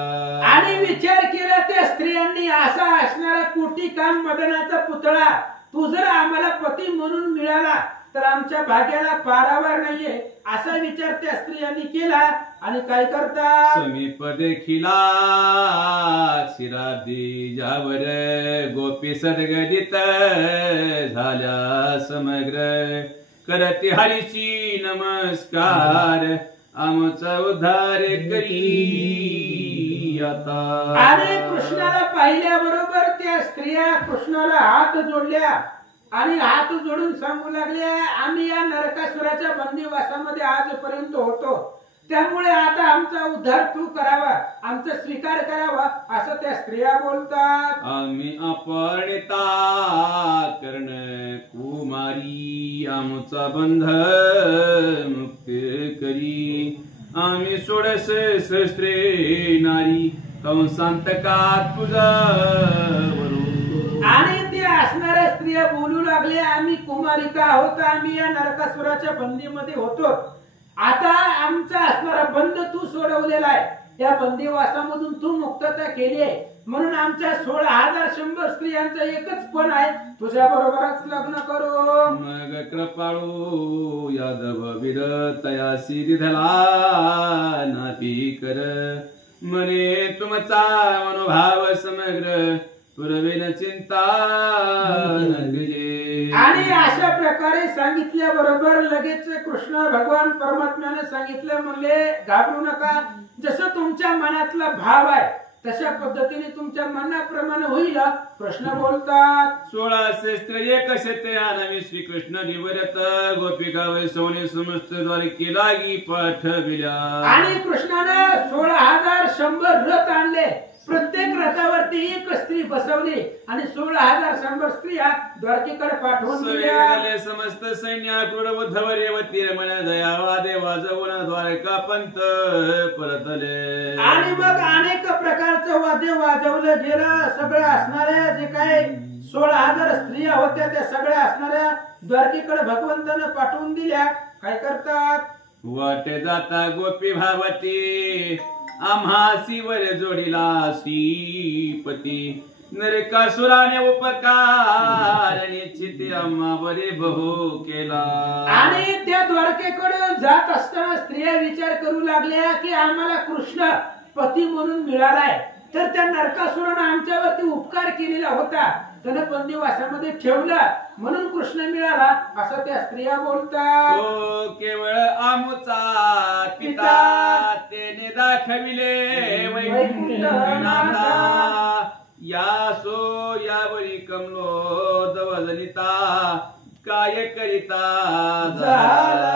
आणि विचार केला त्या स्त्रियांनी असा असणारा कोटी काम मदनाचा पुतळा तू जर आम्हाला पती म्हणून मिळाला तर आमच्या भाग्याला पारावर नाहीये असा विचार त्या स्त्रियांनी केला. आणि काय करतात, समीप देखिला शिराब्दी ज्यावर गोपी सद्गदित झाल्या समग्र करती हरीची नमस्कार आमचा उद्धार करी आता. आणि कृष्णाला पाहिल्याबरोबर त्या स्त्रिया कृष्णाला हात जोडल्या आणि हात जोडून सांगू लागल्या आम्ही या नरकासुराच्या बंदीवासामध्ये आजपर्यंत होतो, त्यामुळे आता आमचा उद्धार तू करावा, आमचा स्वीकार करावा असं त्या स्त्रिया बोलतात. आम्ही अपरिणिता कर्ण कुमारी आमचा बंध मुक्त करी. आम्ही 16 सहस्त्रे नारी कंसांतका तुझा. आणि ते असणाऱ्या स्त्रिया बोलू लागले आम्ही कुमारिका आहोत, आम्ही या नरकासुराच्या बंदीमध्ये होतो, आता आमचा असणारा बंद तू सोडवलेला आहे, त्या बंदीवासामधून तू मुक्तता केली आहे, म्हणून आमच्या 16,100 स्त्रियांचा एकच पण आहे, तुझ्या बरोबरच लग्न करू. मग कृपाळू यादव वीर तयासी दिधला नाती कर मने तुमचा मनोभाव समग्र पुरवेन चिंता. आणि अशा प्रकारे सांगितल्या बरोबर लगेच कृष्ण भगवान परमात्म्याने सांगितलं म्हणले घाबरू नका, जसं तुमच्या मनातला भाव आहे तशा पद्धतीने तुमच्या मनाप्रमाणे होईल. कृष्ण बोलतात 16 सहस्त्र 100 आनवी श्रीकृष्ण निवरत गोपिका वै सोने समस्त द्वारकी लागी पाठविल्या. आणि कृष्णाने 16,100 रथ आणले, प्रत्येक रथावरती एक स्त्री बसवली आणि 16,100 स्त्रिया द्वारकेकडे पाठवून दिल्या. समस्त सैन्य क्रूर उद्धव रेवती रमण दयावा देवा जाऊन द्वारका पंत परतले. आणि मग अनेक प्रकारचं वाद्य वाजवलं गेलं. सगळ्या असणाऱ्या जे काय 16,000 स्त्रिया होत्या त्या सगळ्या असणाऱ्या द्वारकेकडे भगवंताने पाठवून दिल्या. काय करतात, वाटे जाता गोपी भावती आम्हा शिवर जोडीला श्रीपती नरकासुराने उपकार निश्चित आम्हावरी बहु केला. आणि त्या द्वारकेकडे जात असताना स्त्रिया विचार करू लागल्या की आम्हाला कृष्ण पती म्हणून मिळालाय, तर त्या नरकासुरानं आमच्यावरती उपकार केलेला होता, त्यानं बंदिवासामध्ये ठेवलं म्हणून कृष्ण मिळाला असं त्या स्त्रिया बोलतात. तो केवळ आमुचा पिता तेने दाखविले वैकुंठनाथा. यासो यावरी कमलो दवजनिता काय करिता झाला.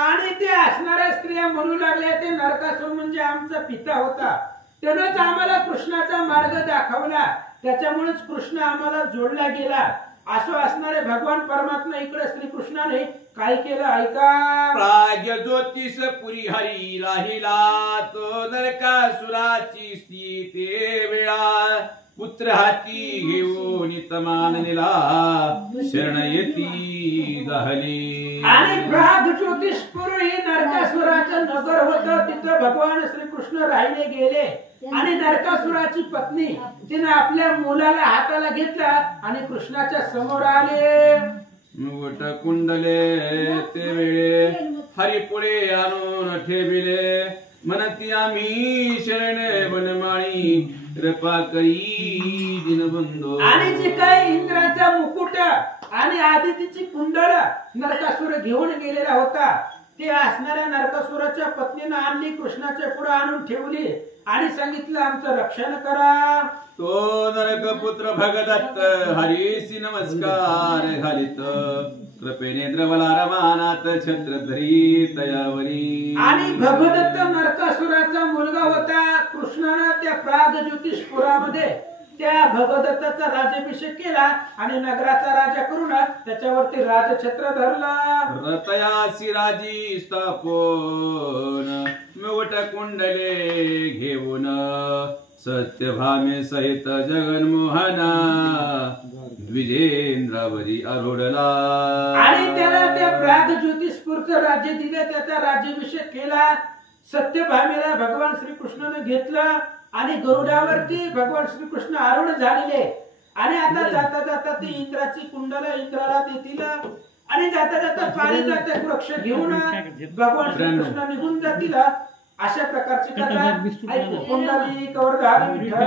आणि ते असणाऱ्या स्त्रिया म्हणू लागल्या ते नरकासुर म्हणजे आमचा पिता होता, त्यानंच आम्हाला कृष्णाचा मार्ग दाखवला, त्याच्यामुळेच कृष्ण आम्हाला जोडला गेला. असं असणारे भगवान परमात्मा इकडे श्रीकृष्णाने काय केलं ऐका. प्राग्य ज्योतिष पुरी हरी राहिला तो नरकासुराची स्थिती वेळा. पुत्र हाती घेऊन तमान नेला शरण येती झाली. आणि प्राग ज्योतिषपूर हे नरकासुराचं नगर होतं, तिथं भगवान श्रीकृष्ण राहिले गेले. आणि नरकासुराची पत्नी तिने आपल्या मुलाला हाताला घेतला आणि कृष्णाच्या समोर आले. मुकुट कुंडले ते वेळे हरिपुळे आणून ठेविले. म्हणती आम्ही शरण बनमाळी कृपा करी दिनबंधो. आणि जे काही इंद्राचा मुकुट आणि आदितीची कुंडळ नरकासुर घेऊन गेलेला होता, ते असणाऱ्या नरकासुराच्या पत्नीनं आणली, कृष्णाच्या पुढे आणून ठेवली आणि सांगितलं आमचं रक्षण करा. तो नरकपुत्र भगदत्त हरीसी नमस्कार घालित. कृपेने द्रवला रमानाथ छत्र धरी तयावरी. आणि भगदत्त नरकासुराचा मुलगा होता. कृष्णानं त्या प्राग ज्योतिषपुरामध्ये त्या भगदत्ताचा राज्याभिषेक केला आणि नगराचा राजा करून त्याच्यावरती राजछत्र धरला. रतयासी राजी स्थापन मुकुट कुंडले घेऊन सत्यभामे सहित जगन्मोहना द्विजेंद्रावरी आरूढला. आणि त्याला त्या प्राग ज्योतिषपूरचं राज्य दिलं, त्याचा राज्याभिषेक केला. सत्यभामेला भगवान श्रीकृष्णाने घेतलं आणि गरुडावरती भगवान श्रीकृष्ण आरूढ झालेले. आणि आता जाता जाता ती इंद्राची कुंडला इंद्राला देतील आणि जाता जाता पारिजात वृक्ष घेऊन भगवान श्रीकृष्ण निघून जातील. अशा प्रकारची कथा ऐकू. कुंडली कवरधार विठ्ठल.